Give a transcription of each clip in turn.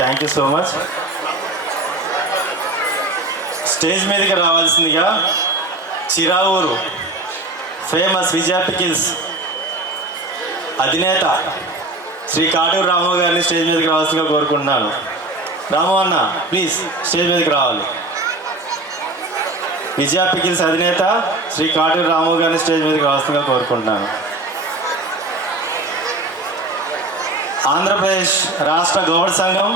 Thank you so much. Stage మీదకి రావాల్సిందిగా Chiravuru famous విజయ pickles అధినేత శ్రీ కాటూరు రాము గారిని స్టేజ్ మీదకి రావాల్సిందిగా కోరుకుంటున్నాను. రాము అన్న ప్లీజ్ స్టేజ్ మీదకి రావాలి. విజయ పికిల్స్ అధినేత శ్రీ కాటూరు రాము గారిని స్టేజ్ మీదకి రావాల్సిందిగా కోరుకుంటున్నాను. ఆంధ్రప్రదేశ్ రాష్ట్ర గౌడ సంఘం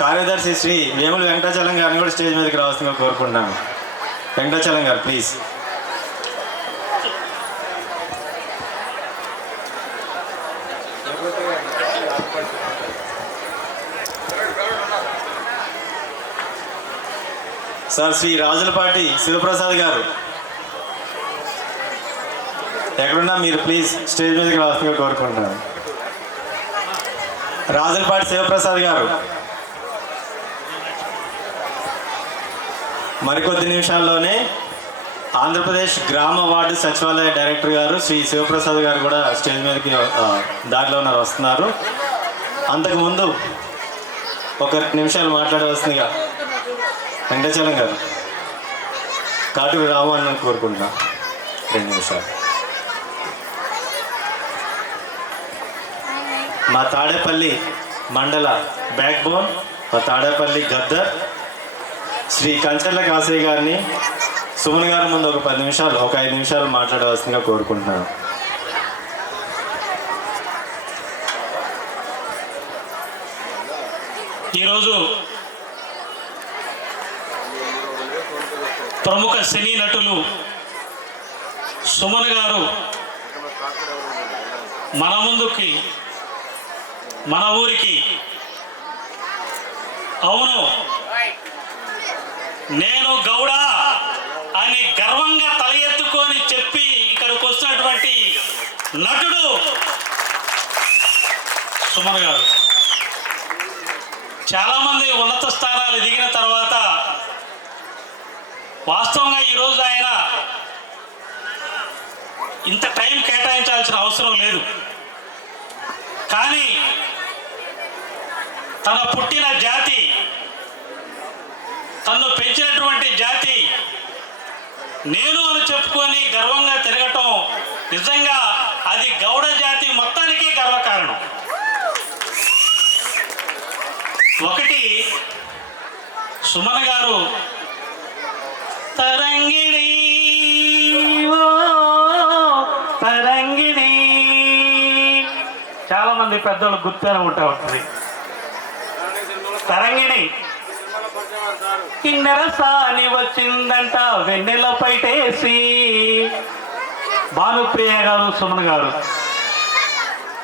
కార్యదర్శి శ్రీ వేముల వెంకటాచలం గారిని కూడా స్టేజ్ మీదకి రావాల్సిందిగా కోరుకుంటున్నాను. వెంకటాచలం గారు ప్లీజ్. సార్ శ్రీ రాజులపాటి శివప్రసాద్ గారు ఎక్కడున్నా మీరు ప్లీజ్ స్టేజ్ మీదకి రావాల్సిందిగా కోరుకుంటున్నాను. రాజులపాటి శివప్రసాద్ గారు మరికొద్ది నిమిషాల్లోనే ఆంధ్రప్రదేశ్ గ్రామ వార్డు సచివాలయ డైరెక్టర్ గారు శ్రీ శివప్రసాద్ గారు కూడా స్టేజ్ మీదకి దారిలో వస్తున్నారు. అంతకుముందు ఒక నిమిషాలు మాట్లాడవలసిందిగా వెంకటాచలం గారు కాటూరు రాము అని కోరుకుంటున్నా. 2 నిమిషాలు. మా తాడేపల్లి మండల బ్యాక్ బోన్, మా తాడేపల్లి గద్దర్ శ్రీ కంచర్ల కాశయ్య గారిని సుమన్ గారి ముందు ఒక 10 నిమిషాలు, ఒక 5 నిమిషాలు మాట్లాడవలసిందిగా కోరుకుంటున్నాను. ఈరోజు ప్రముఖ సినీ నటులు సుమన్ గారు మన ముందుకి, మన ఊరికి, అవును నేను గౌడ అని గర్వంగా తల ఎత్తుకొని చెప్పి ఇక్కడికి వస్తున్నటువంటి నటుడు సుమన్ గారు. చాలామంది ఉన్నత స్థానాలు దిగిన తర్వాత వాస్తవంగా ఈరోజు ఆయన ఇంత టైం కేటాయించాల్సిన అవసరం లేదు. కానీ తన పుట్టిన జాతి, తను పెంచినటువంటి జాతి నేను అని చెప్పుకొని గర్వంగా తిరగటం నిజంగా అది గౌడ జాతి మొత్తానికి గర్వకారణం. ఒకటి, సుమన్ గారు తరంగిణి తరంగిణి చాలా మంది పెద్దలు గుర్తునే ఉంటుంది. తరంగిణి కిన్నెర సాని వచ్చిందంట వెన్నెల పైటేసి. భానుప్రియ గారు సుమన్ గారు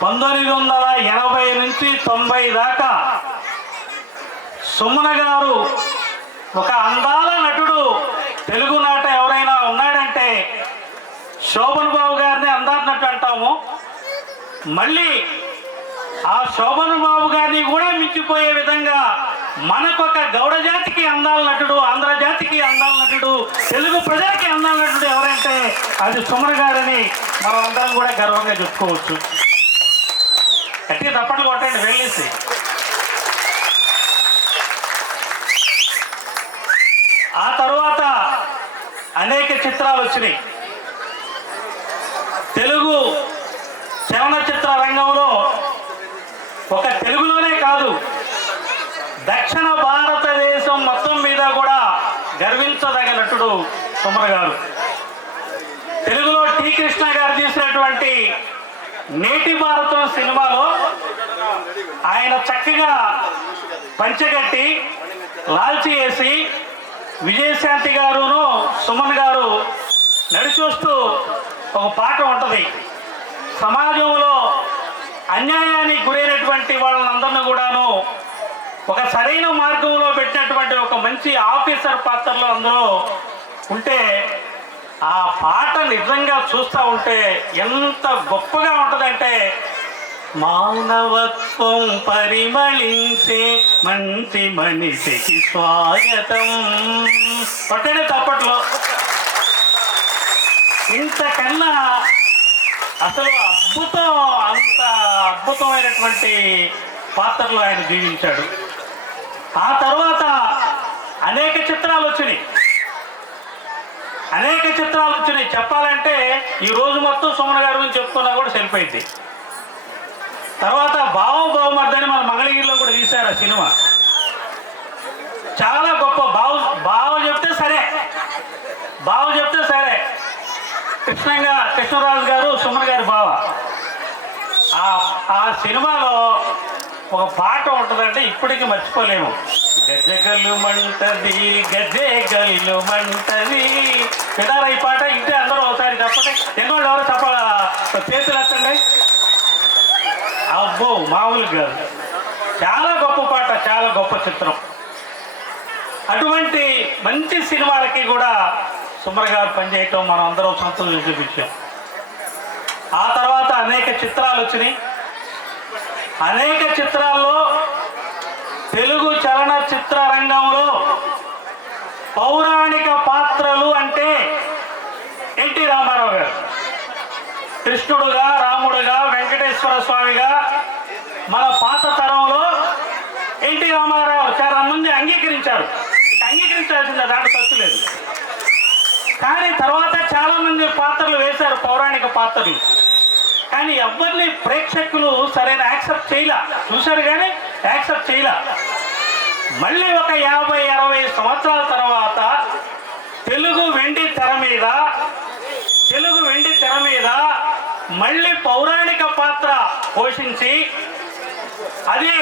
1980 నుంచి 90 దాకా సుమన్ గారు ఒక అందాల నటుడు. తెలుగు నాట ఎవరైనా ఉన్నాడంటే శోభన్ బాబు గారిని అందాల నటు అంటాము. మళ్ళీ ఆ శోభన్ బాబు గారిని కూడా మించిపోయే విధంగా మనకొక గౌడ జాతికి అందాల నటుడు, ఆంధ్ర జాతికి అందాల నటుడు, తెలుగు ప్రజలకి అందాల నటుడు ఎవరంటే అది సుమన్ గారని మనం అందరం కూడా గర్వంగా చెప్పుకోవచ్చు. గట్టి తప్పట్లు కొట్టండి వెళ్ళేసి. ఆ తర్వాత అనేక చిత్రాలు వచ్చినాయి. తెలుగు చలనచిత్ర రంగంలో ఒక తెలుగులోనే కాదు, దక్షిణ భారతదేశం మొత్తం మీద కూడా గర్వించదగిన నటుడు సుమన్ గారు. తెలుగులో టి కృష్ణ గారు తీసినటువంటి నేటి భారతం సినిమాలో ఆయన చక్కగా పంచగట్టి లాల్చి వేసి విజయశాంతి గారును సుమన్ గారు నడిచూస్తూ ఒక పాట ఉంటుంది. సమాజంలో అన్యాయానికి గురైనటువంటి వాళ్ళందరినీ కూడాను ఒక సరైన మార్గంలో పెట్టినటువంటి ఒక మంచి ఆఫీసర్ పాత్రలో అందులో ఉంటే ఆ పాట నిజంగా చూస్తూ ఉంటే ఎంత గొప్పగా ఉంటుందంటే, మానవత్వం పరిమళించే మంచి మనిషికి స్వాగతం. పట్టనే తప్పట్లో ఇంతకన్నా అసలు అద్భుతం, అంత అద్భుతమైనటువంటి పాత్రలు ఆయన జీవించాడు. ఆ తర్వాత అనేక చిత్రాలు వచ్చినాయి. చెప్పాలంటే ఈ రోజు మొత్తం సుమన్ గారి గురించి చెప్తున్నా కూడా సరిపోయింది. తర్వాత బావమర్దని మన మంగళగిరిలో కూడా తీశారు ఆ సినిమా. చాలా గొప్ప. బావ చెప్తే సరే కృష్ణరాజు గారు సుమన్ గారి బావ. ఆ సినిమాలో ఒక పాట ఉంటుందంటే ఇప్పటికీ మర్చిపోలేము. గజ్జగల్లు మంటది వినారా ఈ పాట? ఇంటే అందరూ ఒకసారి చెప్పండి. ఎన్నోళ్ళు ఎవరో చెప్పాలా? చేతులు ఎత్తండి. అబ్బో మామూలు కాదు. చాలా గొప్ప పాట, చాలా గొప్ప చిత్రం. అటువంటి మంచి సినిమాలకి కూడా సుమన్ గారు పనిచేయటం మనం అందరం సంతోషం చూపించాం. ఆ తర్వాత అనేక చిత్రాలు వచ్చినాయి. అనేక చిత్రాల్లో తెలుగు చలనచిత్ర రంగంలో పౌరాణిక పాత్రలు అంటే ఎన్టీ రామారావు గారు. కృష్ణుడుగా, రాముడుగా, వెంకటేశ్వర స్వామిగా మన పాత తరంలో ఎన్టీ రామారావు చాలా మంది అంగీకరించారు. అంగీకరించాల్సిందే, దాంట్లో తప్పు లేదు. కానీ తర్వాత చాలా మంది పాత్రలు వేశారు, పౌరాణిక పాత్రలు. కానీ ఎవరిని ప్రేక్షకులు సరైన యాక్సెప్ట్ చేయలే. చూశారు కానీ యాక్సెప్ట్ చేయలే. మళ్ళీ ఒక 50-60 సంవత్సరాల తర్వాత తెలుగు వెండి తెర మీద మళ్ళీ పౌరాణిక పాత్ర పోషించి, అది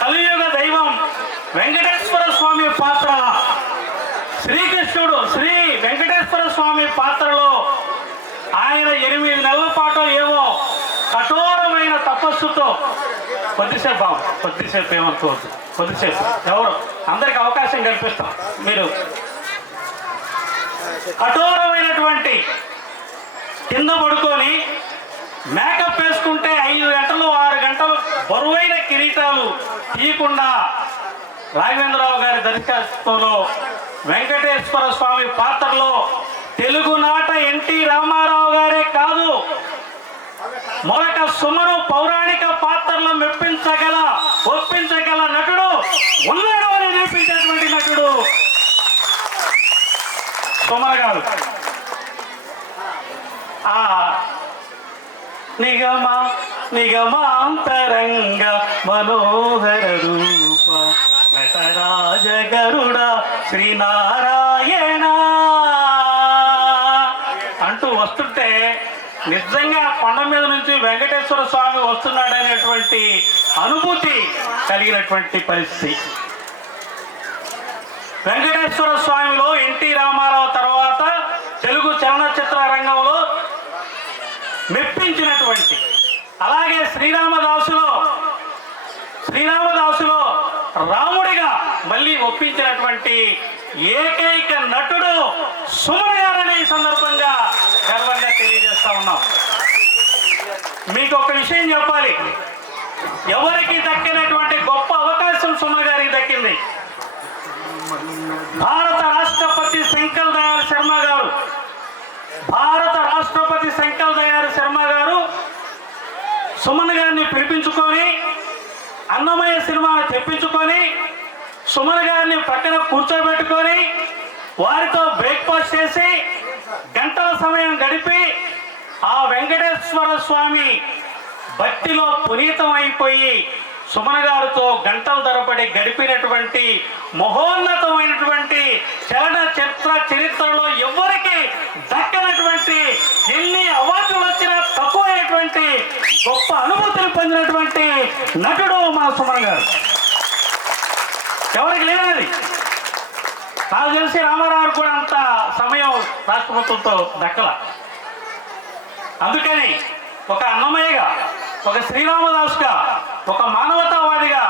కలియుగ దైవం వెంకటేశ్వర స్వామి పాత్ర. శ్రీకృష్ణుడు శ్రీ వెంకటేశ్వర స్వామి పాత్రలో ఆయన 8 నెలల పాటు ఏమో కఠోరమైన తపస్సుతో, కొద్దిసేపు ఏమనుకోవద్దు, కొద్దిసేపు ఎవరు అందరికి అవకాశం కల్పిస్తాం. మీరు కఠోరమైనటువంటి కింద పడుకొని మేకప్ వేసుకుంటే 5 గంటలు 6 గంటలు బరువైన కిరీటాలు తీయకుండా రాఘవేంద్రరావు గారి దర్శకత్వంలో వెంకటేశ్వర స్వామి పాత్రలో తెలుగునాట ఎన్టీ రామారావు గారే కాదు, మొదట సుమను పౌరాణిక పాత్రలో ఒప్పించగల నటుడు ఉన్నాడు అని నిరూపించేటువంటి నటుడు సుమన్ గారు. ఆ నిగమాంతరంగ మనోహర రూప నటరాజ గరుడ శ్రీనారాయణ అంటూ వస్తుంటే నిజంగా కొండ మీద నుంచి వెంకటేశ్వర స్వామి వస్తున్నాడనేటువంటి అనుభూతి కలిగినటువంటి పరిస్థితి. వెంకటేశ్వర స్వామిలో ఎన్టీ రామారావు తర్వాత తెలుగు చలనచిత్ర రంగంలో మెప్పించినటువంటి, అలాగే శ్రీరామదాసులో రాముడిగా మళ్ళీ ఒప్పించినటువంటి ఏకైక నటుడు సుమన్ గారని ఈ సందర్భంగా గర్వంగా తెలియజేస్తా ఉన్నాం. మీకు ఒక విషయం చెప్పాలి, ఎవరికి దక్కినటువంటి గొప్ప అవకాశం సుమన్ గారికి దక్కింది. భారత రాష్ట్రపతి శంకర్ దయాళ్ శర్మ గారు సుమన్ గారిని పిలిపించుకొని అన్నమయ్య సినిమాను తెప్పించుకొని సుమన్ గారిని పక్కన కూర్చోబెట్టుకొని వారితో బ్రేక్ఫాస్ట్ చేసి గంటల సమయం గడిపి ఆ వెంకటేశ్వర స్వామి భక్తిలో పునీతమైపోయి సుమన్ గారితో గంటల తరబడి గడిపినటువంటి మహోన్నతమైనటువంటి చరిత్రలో ఎవరికి దక్కనటువంటి, ఎన్ని అవార్డులు వచ్చినా తక్కువైనటువంటి గొప్ప అనుభూతులు పొందినటువంటి నటుడు మా సుమన్ గారు. ఎవరికి లేదది. నాకు తెలిసి రామారావు కూడా అంత సమయం రాష్ట్ర ప్రభుత్వంతో దక్కల. అందుకని ఒక అన్నమయ్యగా, ఒక శ్రీరామదాసుగా, ఒక మానవతావాదిగా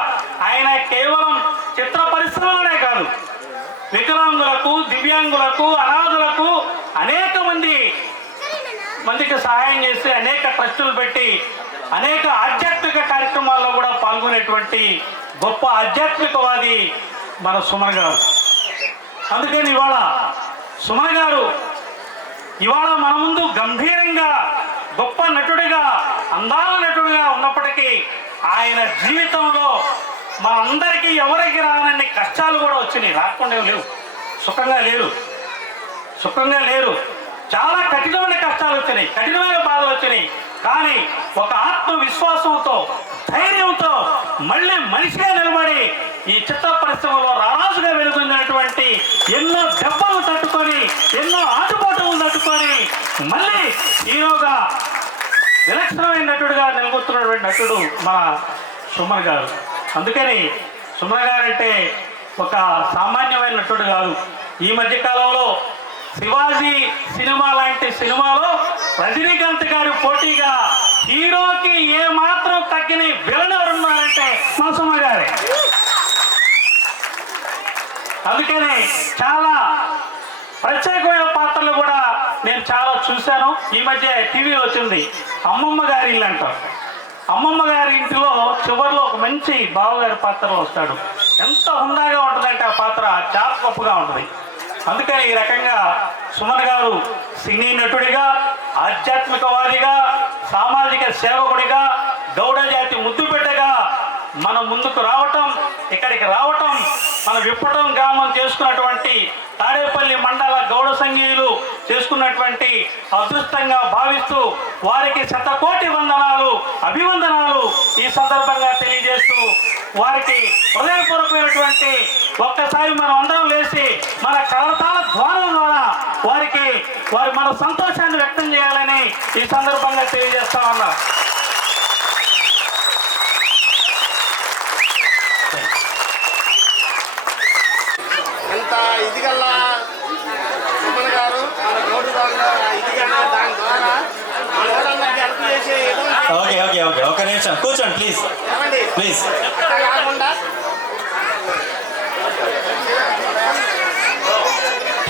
ఆయన కేవలం చిత్ర పరిశ్రమలోనే కాదు, వికలాంగులకు, దివ్యాంగులకు, అనాథులకు అనేక మందికి సహాయం చేసి అనేక ట్రస్టులు పెట్టి అనేక ఆధ్యాత్మిక కార్యక్రమాల్లో కూడా పాల్గొనేటువంటి గొప్ప ఆధ్యాత్మికవాది మన సుమన్ గారు. అందుకని ఇవాళ సుమన్ గారు మన ముందు గంభీరంగా గొప్ప నటుడిగా, అందాల నటుడిగా ఉన్నప్పటికీ ఆయన జీవితంలో మనందరికీ ఎవరికి రానన్ని కష్టాలు కూడా వచ్చినాయి. రాకుండా లేవు, సుఖంగా లేరు. చాలా కఠినమైన కష్టాలు వచ్చినాయి, కఠినమైన బాధలు వచ్చినాయి. కానీ ఒక ఆత్మవిశ్వాసంతో, ధైర్యంతో మళ్ళీ మనిషిగా నిలబడి ఈ చిత్ర పరిశ్రమలో రారాజుగా వెలుగొందినటువంటి, ఎన్నో దెబ్బలు తట్టుకొని, ఎన్నో ఆటుపోటులు తట్టుకొని మళ్ళీ హీరోగా విలక్షణమైన నటుడుగా నిలబడుతున్నటువంటి నటుడు మన సుమన్ గారు. అందుకని సుమన్ గారు అంటే ఒక సామాన్యమైన నటుడు కాదు. ఈ మధ్య కాలంలో శివాజీ సినిమా లాంటి సినిమాలో రజనీకాంత్ గారి పోటీగా హీరోకి ఏ మాత్రం తగ్గిన విలన్ ఎవరున్నారంటే మా సుమన్ గారే. అందుకని చాలా ప్రత్యేకమైన పాత్రలు కూడా నేను చాలా చూశాను. ఈ మధ్య టీవీలో వచ్చింది అమ్మమ్మ గారి ఇల్లు అంటారు. అమ్మమ్మ గారి ఇంటిలో చివరిలో ఒక మంచి బావగారి పాత్రలో వస్తాడు. ఎంత హుందాగా ఉంటుందంటే ఆ పాత్ర చాలా గొప్పగా ఉంటుంది. అందుకని ఈ రకంగా సుమన్ గారు సినీ నటుడిగా, ఆధ్యాత్మికవాదిగా, సామాజిక సేవకుడిగా, గౌడ జాతి ముద్దుబిడ్డగా మన ముందుకు రావటం, ఇక్కడికి రావటం, మన విప్పటం గ్రామం చేసుకున్నటువంటి తాడేపల్లి మండల గౌడ సంఘీయులు చేసుకున్నటువంటి అదృష్టంగా భావిస్తూ వారికి శతకోటి వందనాలు, అభివందనాలు ఈ సందర్భంగా తెలియజేస్తూ వారికి హృదయపూర్వకమైనటువంటి ఒక్కసారి మనం అందరం లేచి మన కరతాళ ద్వారం ద్వారా వారి మన సంతోషాన్ని వ్యక్తం చేయాలని ఈ సందర్భంగా తెలియజేస్తా ఉన్నా. ఎంత ఇదిగల్లా సుమన్ గారు మన గౌడు ఇదిగన్నా దాని ద్వారా మన వాళ్ళందరికీ హెల్ప్ చేసే ఓకే ఒక నిమిషం కూర్చోండి ప్లీజ్. అట్లా కాకుండా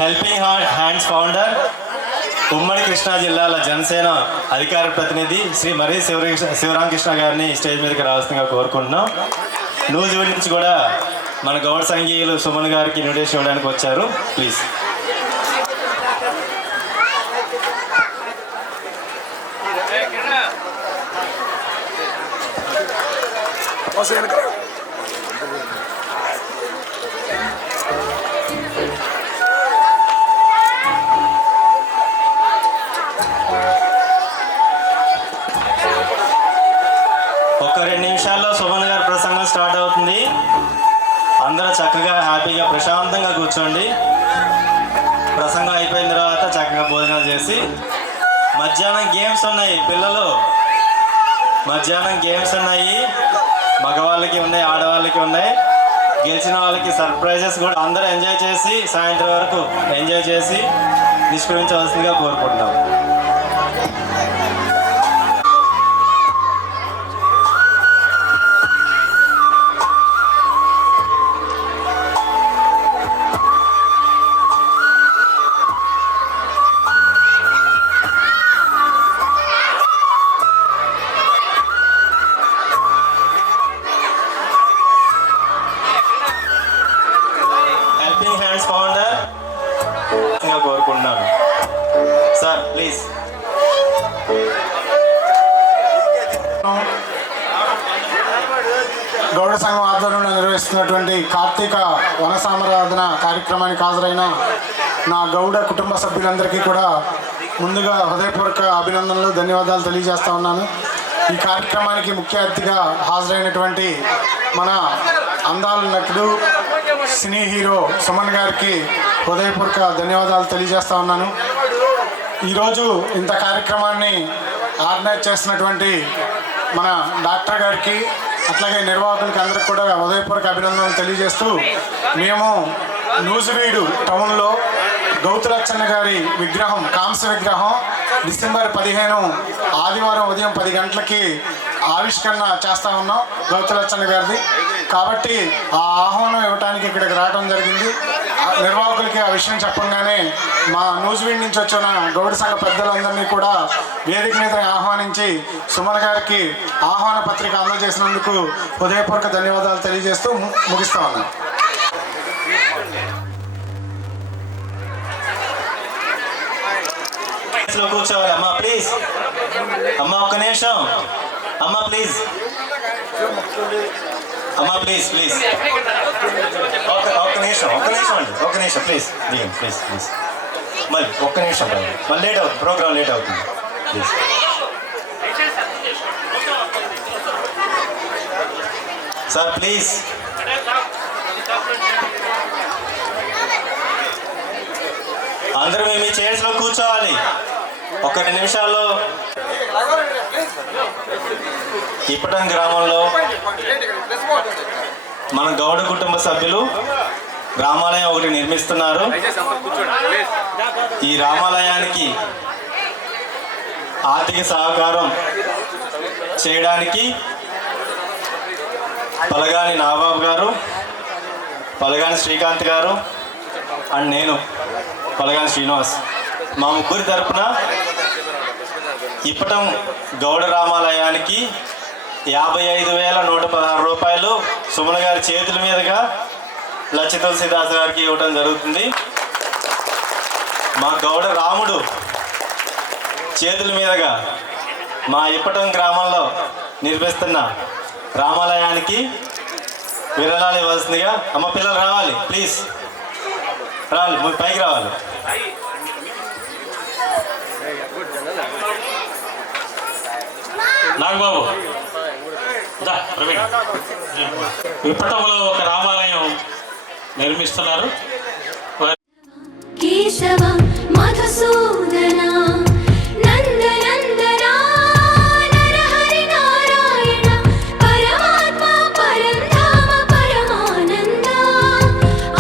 హెల్పింగ్ హ్యాండ్స్ ఫౌండర్, ఉమ్మడి కృష్ణా జిల్లాల జనసేన అధికార ప్రతినిధి శ్రీ మర్రి శివరామకృష్ణ గారిని స్టేజ్ మీదకి రావాల్సిందిగా కోరుకుంటున్నాం. నూజివీడు నుంచి కూడా మన గౌడ సంఘీయులు సుమన్ గారికి ఇన్విటేషన్ ఇవ్వడానికి వచ్చారు. ప్లీజ్. ఒక 2 నిమిషాల్లో సుమన్ గారి ప్రసంగం స్టార్ట్ అవుతుంది. అందరూ చక్కగా హ్యాపీగా ప్రశాంతంగా కూర్చోండి. ప్రసంగం అయిపోయిన తర్వాత చక్కగా భోజనాలు చేసి మధ్యాహ్నం గేమ్స్ ఉన్నాయి. పిల్లలు మధ్యాహ్నం గేమ్స్ ఉన్నాయి, మగవాళ్ళకి ఉన్నాయి, ఆడవాళ్ళకి ఉన్నాయి. గెలిచిన వాళ్ళకి సర్ప్రైజెస్ కూడా. అందరూ ఎంజాయ్ చేసి సాయంత్రం వరకు ఎంజాయ్ చేసి నిష్క్రమించవలసిందిగా కోరుకుంటున్నాం. కోరుకుంటున్నాను సార్, ప్లీజ్. గౌడ సంఘం ఆధ్వర్యంలో నిర్వహిస్తున్నటువంటి కార్తీక వన సామరాధన కార్యక్రమానికి హాజరైన నా గౌడ కుటుంబ సభ్యులందరికీ కూడా ముందుగా హృదయపూర్వక అభినందనలు, ధన్యవాదాలు తెలియజేస్తా ఉన్నాను. ఈ కార్యక్రమానికి ముఖ్య అతిథిగా హాజరైనటువంటి మన అందాల నటుడు, సినీ హీరో సుమన్ గారికి హృదయపూర్వక ధన్యవాదాలు తెలియజేస్తా ఉన్నాను. ఈరోజు ఇంత కార్యక్రమాన్ని ఆర్గనైజ్ చేస్తున్నటువంటి మన డాక్టర్ గారికి, అట్లాగే నిర్వాహకులకి అందరికి కూడా హృదయపూర్వక అభినందనలు తెలియజేస్తూ, మేము నూజివీడు టౌన్లో గౌతులచ్చన్న గారి విగ్రహం, కాంస్య విగ్రహం డిసెంబర్ 15 ఆదివారం ఉదయం 10 గంటలకి ఆవిష్కరణ చేస్తూ ఉన్నాం గౌతులచ్చన్న గారిది. కాబట్టి ఆ ఆహ్వానం ఇవ్వడానికి ఇక్కడికి రావడం జరిగింది. నిర్వాహకులకి ఆ విషయం చెప్పగానే మా నూజివీడు నుంచి వచ్చిన గౌడ సంఘ పెద్దలందరినీ కూడా వేదిక మీద ఆహ్వానించి సుమన్ గారికి ఆహ్వాన పత్రిక అందజేసినందుకు హృదయపూర్వక ధన్యవాదాలు తెలియజేస్తూ ముగిస్తా ఉన్నాను. కూర్చోవాలమ్మా ప్లీజ్. అమ్మ ఒక్క నిమిషం, అమ్మ ప్లీజ్, అమ్మ ప్లీజ్ ప్లీజ్, ఒక్క నిమిషం అండి, ఒక్క నిమిషం ప్లీజ్ దిగండి ప్లీజ్ ప్లీజ్. మళ్ళీ ఒక్క నిమిషం మళ్ళీ లేట్ అవుతుంది, ప్రోగ్రామ్ లేట్ అవుతుంది ప్లీజ్. Sir please. అందరూ మేము ఈ చైర్స్లో కూర్చోవాలి. ఒక 2 నిమిషాల్లో ఇప్పటం గ్రామంలో మన గౌడ కుటుంబ సభ్యులు రామాలయం ఒకటి నిర్మిస్తున్నారు. ఈ రామాలయానికి ఆర్థిక సహకారం చేయడానికి పలగాని నాగబాబు గారు, పలగాని శ్రీకాంత్ గారు అండ్ నేను పలగాని శ్రీనివాస్, మా ముగ్గురి తరపున ఇప్పటం గౌడ రామాలయానికి 55,116 రూపాయలు సుమన గారి చేతుల మీదుగా లచ్చి తులసిదాస్ గారికి ఇవ్వటం జరుగుతుంది. మా గౌడ రాముడు చేతుల మీదుగా మా ఇప్పటం గ్రామంలో నిర్మిస్తున్న రామాలయానికి విరాళాలు ఇవ్వాల్సిందిగా. అమ్మ పిల్లలు రావాలి ప్లీజ్, రావాలి పైకి రావాలి. నాగబాబు ప్రవీణ్, విప్పటంలో ఒక రామాలయం నిర్మిస్తున్నారు. కేశవ మధుసూదన నందనందన నరహరి నారాయణ పరమాత్మ పరంధామ పరమానంద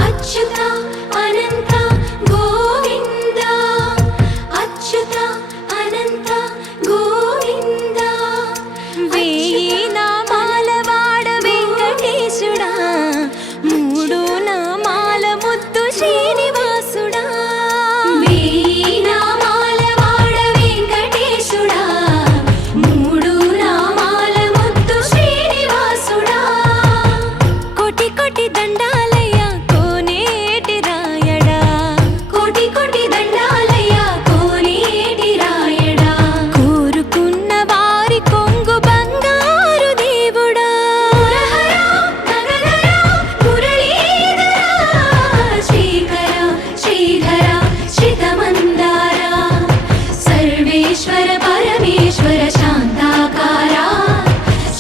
అచ్యుత అనంత గోవింద అచ్యుత అనంత గోవింద. వేయి నామాల వాడ వెంకటేశుడా, 3 నామాల ముద్దు శ్రీనివాసుడా. వేయి నామాల వాడ వెంకటేశుడా, 3 నామాల ముద్దు శ్రీనివాసుడా. కోటి కోటి దండాలయ్య కోనేటి రాయడా, కోటి కోటి దండాలయ్య కోనేటి రాయడా. కోరుకున్న వారి కొంగు బంగారు దేవుడా. మురళీధర శ్రీకర శ్రీధర శ్రితమందార సర్వేశ్వర పరమేశ్వర శాంతాకార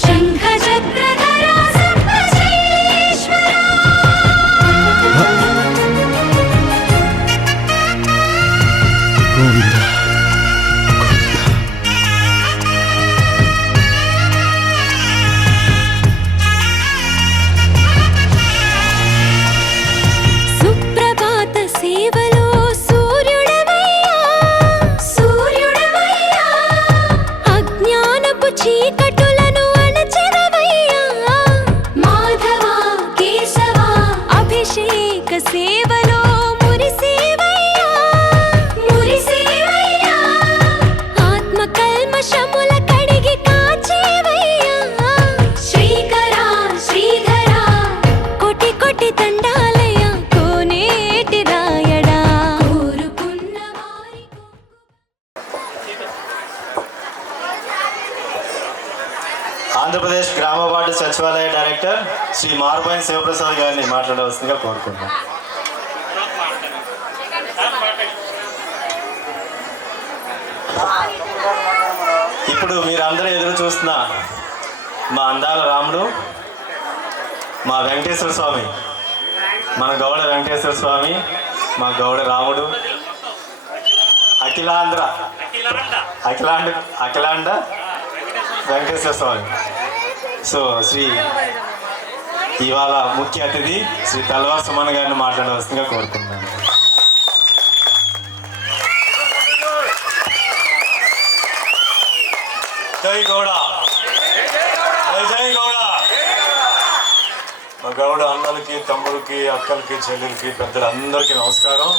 శంఖ చక్రధర సర్వశైలేశ్వర. సుప్రభాత సేవలో సూర్యుడవయ్యా, సూర్యుడవయ్యా. అజ్ఞానపు చీకటులను అణచెదవయ్యా. మాధవ కేశవ అభిషేక సేవలో మురిసేవయ్యా, మురిసేవయ్యా. ఆత్మ కల్మషముల కడిగి కాచేవయ్యా. శ్రీకర శ్రీధర కోటి కోటి దండాలయ కోనేటి రాయడా. కోరుకున్న వారి ఆంధ్రప్రదేశ్ గ్రామ వార్డు సచివాలయ డైరెక్టర్ శ్రీ మారుబోయిన శివప్రసాద్ గారిని మాట్లాడవలసిందిగా కోరుకుంటున్నాం. ఇప్పుడు మీరందరూ ఎదురు చూస్తున్న మా అందాల రాముడు, మా వెంకటేశ్వర స్వామి, మన గౌడ వెంకటేశ్వర స్వామి, మా గౌడ రాముడు, అఖిలాండ వెంకటేశ్వర స్వామి. సో ఇవాళ ముఖ్య అతిథి శ్రీ తల్వార్ సుమన్ గారిని మాట్లాడవలసిందిగా కోరుకుంటున్నాను. జై గౌడ, జై గౌడ. మా గౌడ అన్నలకి, తమ్ముడికి, అక్కలకి, చెల్లెలకి, పెద్దలందరికీ నమస్కారం.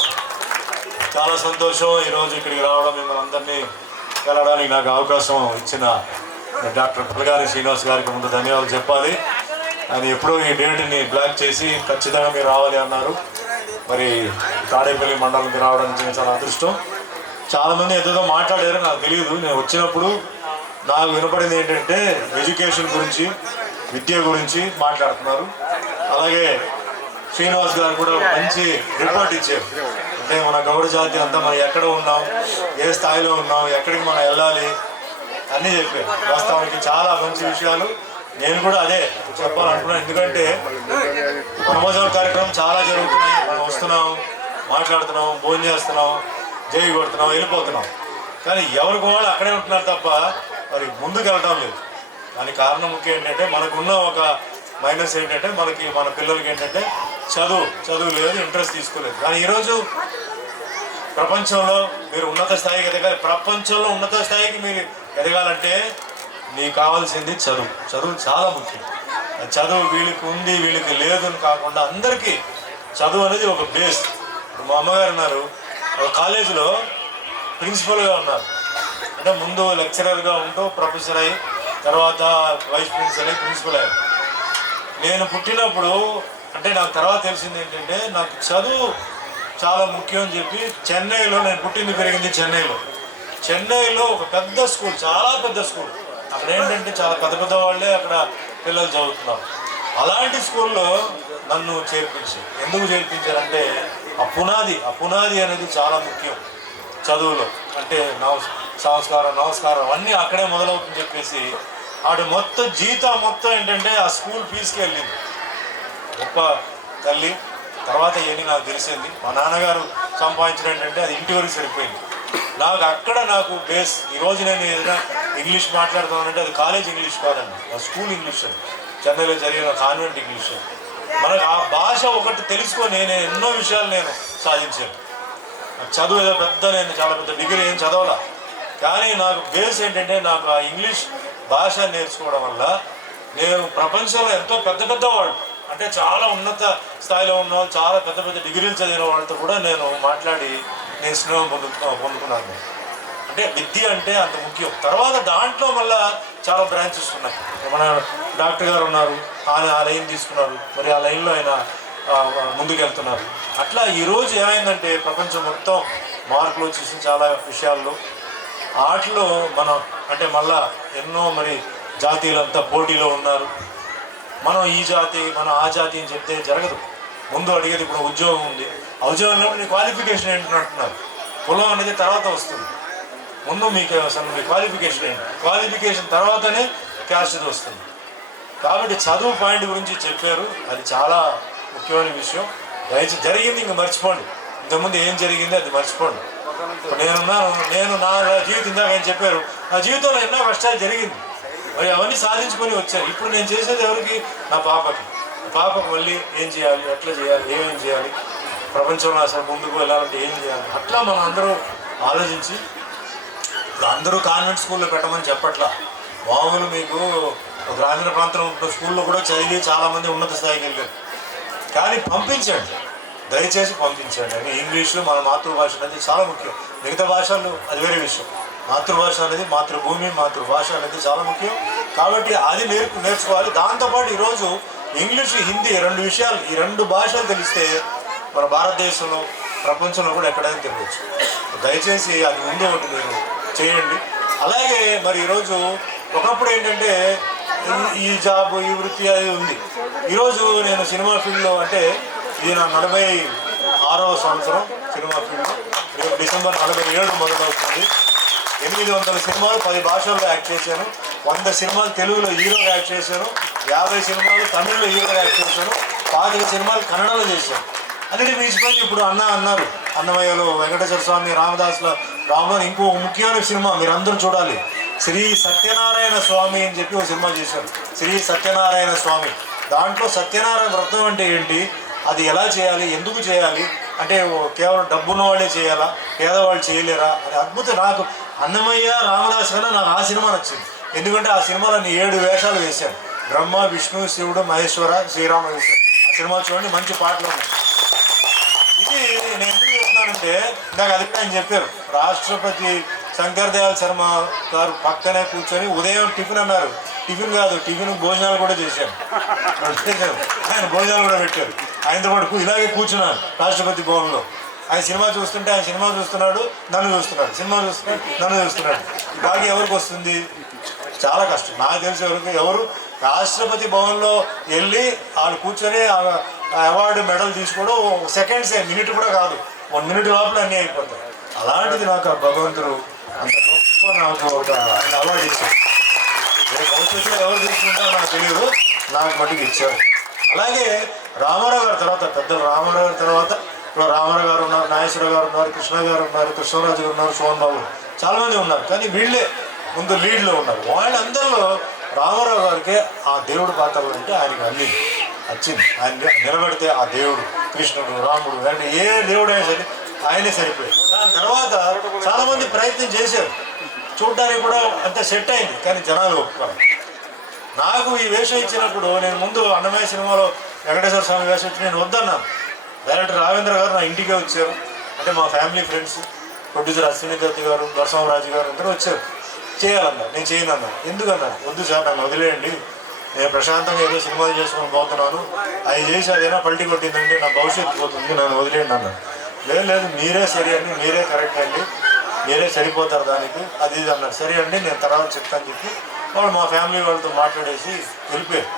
చాలా సంతోషం ఈరోజు ఇక్కడికి రావడం, మిమ్మల్ని అందరినీ కలవడానికి నాకు అవకాశం ఇచ్చిన డాక్టర్ పలగాని శ్రీనివాస్ గారికి ముందు ధన్యవాదాలు చెప్పాలి. ఆయన ఎప్పుడో ఈ డేట్ని బ్లాక్ చేసి ఖచ్చితంగా మీరు రావాలి అన్నారు. మరి తాడేపల్లి మండలానికి రావడం చాలా అదృష్టం. చాలామంది ఏదో మాట్లాడారు, నాకు తెలియదు. నేను వచ్చినప్పుడు నాకు వినపడింది ఏంటంటే ఎడ్యుకేషన్ గురించి, విద్య గురించి మాట్లాడుతున్నారు. అలాగే శ్రీనివాస్ గారు కూడా మంచి రిపోర్ట్ ఇచ్చారు. అంటే మన గౌడ జాతి అంతా మనం ఎక్కడ ఉన్నాం, ఏ స్థాయిలో ఉన్నాం, ఎక్కడికి మనం వెళ్ళాలి అన్నీ చెప్పారు. వాస్తవానికి చాలా మంచి విషయాలు. నేను కూడా అదే చెప్పాలనుకున్నాను. ఎందుకంటే బ్రహ్మోత్సవ కార్యక్రమం చాలా జరుగుతున్నాయి. మనం వస్తున్నాం, మాట్లాడుతున్నాం, భోజనం చేస్తున్నాం, జై కొడుతున్నాం, వెళ్ళిపోతున్నాం. కానీ ఎవరికి వాళ్ళు అక్కడే ఉంటున్నారు తప్ప మరి ముందుకు వెళ్ళటం లేదు. దానికి కారణం ముఖ్యం ఏంటంటే మనకున్న ఒక మైనస్ ఏంటంటే మనకి మన పిల్లలకి ఏంటంటే చదువు లేదు, ఇంట్రెస్ట్ తీసుకోలేదు. కానీ ఈరోజు ప్రపంచంలో మీరు ఉన్నత స్థాయికి ఎదగాలి. ప్రపంచంలో ఉన్నత స్థాయికి మీరు ఎదగాలంటే మీకు కావాల్సింది చదువు చాలా ముఖ్యం. చదువు వీళ్ళకి ఉంది వీళ్ళకి లేదు అని కాకుండా అందరికీ చదువు అనేది ఒక బేస్. ఇప్పుడు మా అమ్మగారు ఉన్నారు, ఒక కాలేజీలో ప్రిన్సిపల్గా ఉన్నారు. అంటే ముందు లెక్చరర్గా ఉంటూ ప్రొఫెసర్ అయ్యి తర్వాత వైస్ ప్రిన్సిపల్ అయ్యి ప్రిన్సిపల్ అయ్యారు. నేను పుట్టినప్పుడు అంటే నాకు తర్వాత తెలిసింది ఏంటంటే నాకు చదువు చాలా ముఖ్యం అని చెప్పి చెన్నైలో, నేను పుట్టింది పెరిగింది చెన్నైలో ఒక పెద్ద స్కూల్, చాలా పెద్ద స్కూల్. అక్కడ ఏంటంటే చాలా పెద్ద వాళ్ళే అక్కడ పిల్లలు చదువుతున్నారు. అలాంటి స్కూల్లో నన్ను చేర్పించారు. ఎందుకు చేర్పించారంటే ఆ పునాది అనేది చాలా ముఖ్యం చదువులో. అంటే నమస్కారం అన్నీ అక్కడే మొదలవుతుందని చెప్పేసి ఆడు మొత్తం జీతం మొత్తం ఏంటంటే ఆ స్కూల్ ఫీజుకి వెళ్ళింది. గొప్ప తల్లి. తర్వాత ఇవన్నీ నాకు తెలిసింది. మా నాన్నగారు సంపాదించడం ఏంటంటే అది ఇంటి వరకు సరిపోయింది. నాకు బేస్. ఈరోజు నేను ఏదైనా ఇంగ్లీష్ మాట్లాడుతున్నానంటే అది కాలేజ్ ఇంగ్లీష్ కాదండి, స్కూల్ ఇంగ్లీష్ అని, చెన్నైలో జరిగిన కాన్వెంట్ ఇంగ్లీష్ అని. మనకు ఆ భాష ఒకటి తెలుసుకొని నేను ఎన్నో విషయాలు నేను సాధించాను. చదువు ఏదో నేను చాలా పెద్ద డిగ్రీ ఏం చదవాలా, కానీ నాకు బేస్ ఏంటంటే నాకు ఆ ఇంగ్లీష్ భాష నేర్చుకోవడం వల్ల నేను ప్రపంచంలో ఎంతో పెద్ద వాళ్ళు, అంటే చాలా ఉన్నత స్థాయిలో ఉన్న వాళ్ళు, చాలా పెద్ద డిగ్రీలు చదివిన వాళ్ళతో కూడా నేను మాట్లాడి నేను స్నేహం పొందుకున్నాను. అంటే విద్య అంటే అంత ముఖ్యం. తర్వాత దాంట్లో మళ్ళీ చాలా బ్రాంచెస్ ఉన్నాయి. మన డాక్టర్ గారు ఉన్నారు, ఆయన ఆ లైన్ తీసుకున్నారు, మరి ఆ లైన్లో ఆయన ముందుకు వెళ్తున్నారు. అట్లా ఈరోజు ఏమైందంటే ప్రపంచం మొత్తం మార్పులు వచ్చేసి చాలా విషయాల్లో ఆటలో మనం అంటే మళ్ళా ఎన్నో మరి జాతీయులంతా పోటీలో ఉన్నారు. మనం ఈ జాతి మనం ఆ జాతి అని చెప్తే జరగదు. ముందు అడిగేది ఇప్పుడు ఉద్యోగం ఉంది, ఆ ఉద్యోగంలో నీ క్వాలిఫికేషన్ ఏంటంటున్నారు. కులం అనేది తర్వాత వస్తుంది. ముందు మీకు అసలు మీ క్వాలిఫికేషన్ ఏంటి, క్వాలిఫికేషన్ తర్వాతనే క్యాస్ట్ వస్తుంది. కాబట్టి చదువు పాయింట్ గురించి చెప్పారు, అది చాలా ముఖ్యమైన విషయం. దయచేసి జరిగింది ఇంక మర్చిపోండి, ఇంతకుముందు ఏం జరిగింది అది మర్చిపోండి. నేను నా జీవితం ఇందాక ఆయన చెప్పారు, నా జీవితంలో ఎన్నో కష్టాలు జరిగింది, మరి అవన్నీ సాధించుకొని వచ్చాను. ఇప్పుడు నేను చేసేది ఎవరికి, నా పాపకు మళ్ళీ ఏం చేయాలి, ఎట్లా చేయాలి, ఏమేం చేయాలి, ప్రపంచంలో అసలు ముందుకు వెళ్ళాలంటే ఏం చేయాలి, అట్లా మనం అందరూ ఆలోచించి ఇప్పుడు అందరూ కాన్వెంట్ స్కూల్లో పెట్టమని చెప్పట్లా. మామూలు మీకు గ్రామీణ ప్రాంతంలో ఉన్న స్కూల్లో కూడా చదివి చాలామంది ఉన్నత స్థాయికి వెళ్ళారు. కానీ పంపించండి, దయచేసి పంపించండి. అని ఇంగ్లీషు మన మాతృభాష అనేది చాలా ముఖ్యం. మిగతా భాషలు అది వేరే విషయం. మాతృభాష అనేది మాతృభూమి, మాతృభాష అనేది చాలా ముఖ్యం. కాబట్టి అది నేర్చుకోవాలి. దాంతోపాటు ఈరోజు ఇంగ్లీషు, హిందీ ఈ రెండు భాషలు తెలిస్తే మన భారతదేశంలో ప్రపంచంలో కూడా ఎక్కడైనా తిరగచ్చు. దయచేసి అది ముందు ఒకటి మీరు చేయండి. అలాగే మరి ఈరోజు ఒకప్పుడు ఏంటంటే ఈ జాబ్ ఈ వృత్తి అది ఉంది. ఈరోజు నేను సినిమా ఫీల్డ్లో అంటే ఇది నా 46వ సంవత్సరం సినిమా ఫీల్డ్లో. రేపు డిసెంబర్ 47 మొదలవుతుంది. 800 సినిమాలు 10 భాషల్లో యాక్ట్ చేశాను. 100 సినిమాలు తెలుగులో హీరోగా యాక్ట్ చేశాను. 50 సినిమాలు తమిళ్లో హీరోగా యాక్ట్ చేశాను. 25 సినిమాలు కన్నడలో చేశాను. అన్నిటి మించిపోయి ఇప్పుడు అన్నారు అన్నమయ్యలో వెంకటేశ్వర స్వామి, రామదాసుల రాములో ఇంకో ముఖ్యమైన సినిమా మీరు అందరూ చూడాలి. శ్రీ సత్యనారాయణ స్వామి అని చెప్పి ఒక సినిమా చేశారు. శ్రీ సత్యనారాయణ స్వామి. దాంట్లో సత్యనారాయణ వ్రతం అంటే ఏంటి, అది ఎలా చేయాలి, ఎందుకు చేయాలి, అంటే కేవలం డబ్బున్న వాళ్ళే చేయాలా, పేదవాళ్ళు చేయలేరా అని అద్భుతం. నాకు అన్నమయ్య రామదాస్ కన్నా నాకు ఆ సినిమా నచ్చింది. ఎందుకంటే ఆ సినిమాలో నేను 7 వేషాలు వేశాను. బ్రహ్మ, విష్ణు, శివుడు, మహేశ్వర, శ్రీరామ వేశాను. ఆ సినిమా చూడండి, మంచి పాటలు ఉన్నాయి. ఇది నేను ఎందుకు చెప్తున్నానంటే ఇందాక అది కూడా ఆయన చెప్పారు. రాష్ట్రపతి శంకర్ దయాళ్ శర్మ గారు పక్కనే కూర్చొని ఉదయం టిఫిన్ అన్నారు. టిఫిన్ కాదు, టిఫిన్ భోజనాలు కూడా చేశాను. ఆయన భోజనాలు కూడా పెట్టారు. ఆయనతో పాటు ఇలాగే కూర్చున్నాను రాష్ట్రపతి భవన్లో. ఆయన సినిమా చూస్తుంటే ఆయన సినిమా చూస్తున్నాడు, నన్ను చూస్తున్నాడు, సినిమా చూస్తున్నాడు, నన్ను చూస్తున్నాడు. ఈ భాగ్యం ఎవరికి వస్తుంది? చాలా కష్టం. నాకు తెలిసి ఎవరు రాష్ట్రపతి భవన్లో వెళ్ళి వాళ్ళు కూర్చొని అవార్డు మెడల్ తీసుకోవడం సెకండ్సే, మినిట్ కూడా కాదు, 1 మినిట్ లోపల అన్నీ అయిపోతాయి. అలాంటిది నాకు ఆ భగవంతుడు అంత గొప్ప నాకు ఒక అవార్డు ఇచ్చాడు. భవిష్యత్తులో ఎవరు తీసుకుంటారో నాకు తెలియదు, నాకు మటుకు ఇచ్చారు. అలాగే రామారావు గారి తర్వాత, పెద్దలు రామారావు గారి తర్వాత ఇప్పుడు రామారావు గారు ఉన్నారు, నాగేశ్వరరావు గారు ఉన్నారు, కృష్ణ గారు ఉన్నారు, కృష్ణరాజు గారు ఉన్నారు, సోహన్ బాబు, చాలామంది ఉన్నారు. కానీ వీళ్ళే ముందు లీడ్లో ఉన్నారు. వాళ్ళందరిలో రామారావు గారికి ఆ దేవుడు పాత్రలు అంటే ఆయనకి అన్ని వచ్చింది. ఆయన నిలబెడితే ఆ దేవుడు, కృష్ణుడు, రాముడు అంటే ఏ దేవుడు అయినా సరే ఆయనే సరిపోయాడు. దాని తర్వాత చాలామంది ప్రయత్నం చేశారు, చూడడానికి కూడా అంత సెట్ అయింది, కానీ జనాలు ఒప్పుకోరు. నాకు ఈ వేషం ఇచ్చినప్పుడు నేను ముందు అన్నమయ్య సినిమాలో వెంకటేశ్వర స్వామి వేషం ఇచ్చి నేను వద్దన్నాను. డైరెక్టర్ రావేంద్ర గారు నా ఇంటికే వచ్చారు, అంటే మా family friends, producer Ashwini Dutt గారు, నరసింహరాజు గారు అందరూ వచ్చారు. చేయాలన్నా, నేను చేయనన్నా. ఎందుకన్నాను? వద్దు సార్, నన్ను వదిలేయండి, నేను ప్రశాంతంగా ఏదో సినిమాలు చేసుకొని పోతున్నాను, అది చేసి అదేనా పల్టీ కొట్టిందంటే నా భవిష్యత్తు పోతుంది, నన్ను వదిలేయండి అన్నాను. లేదు మీరే సరి అండి, మీరే కరెక్ట్ అండి, మీరే సరిపోతారు దానికి, అది ఇది అన్నారు. సరే అండి, నేను తర్వాత చెప్తాను చెప్పి వాళ్ళు మా ఫ్యామిలీ వాళ్ళతో మాట్లాడేసి వెళ్ళిపోయారు.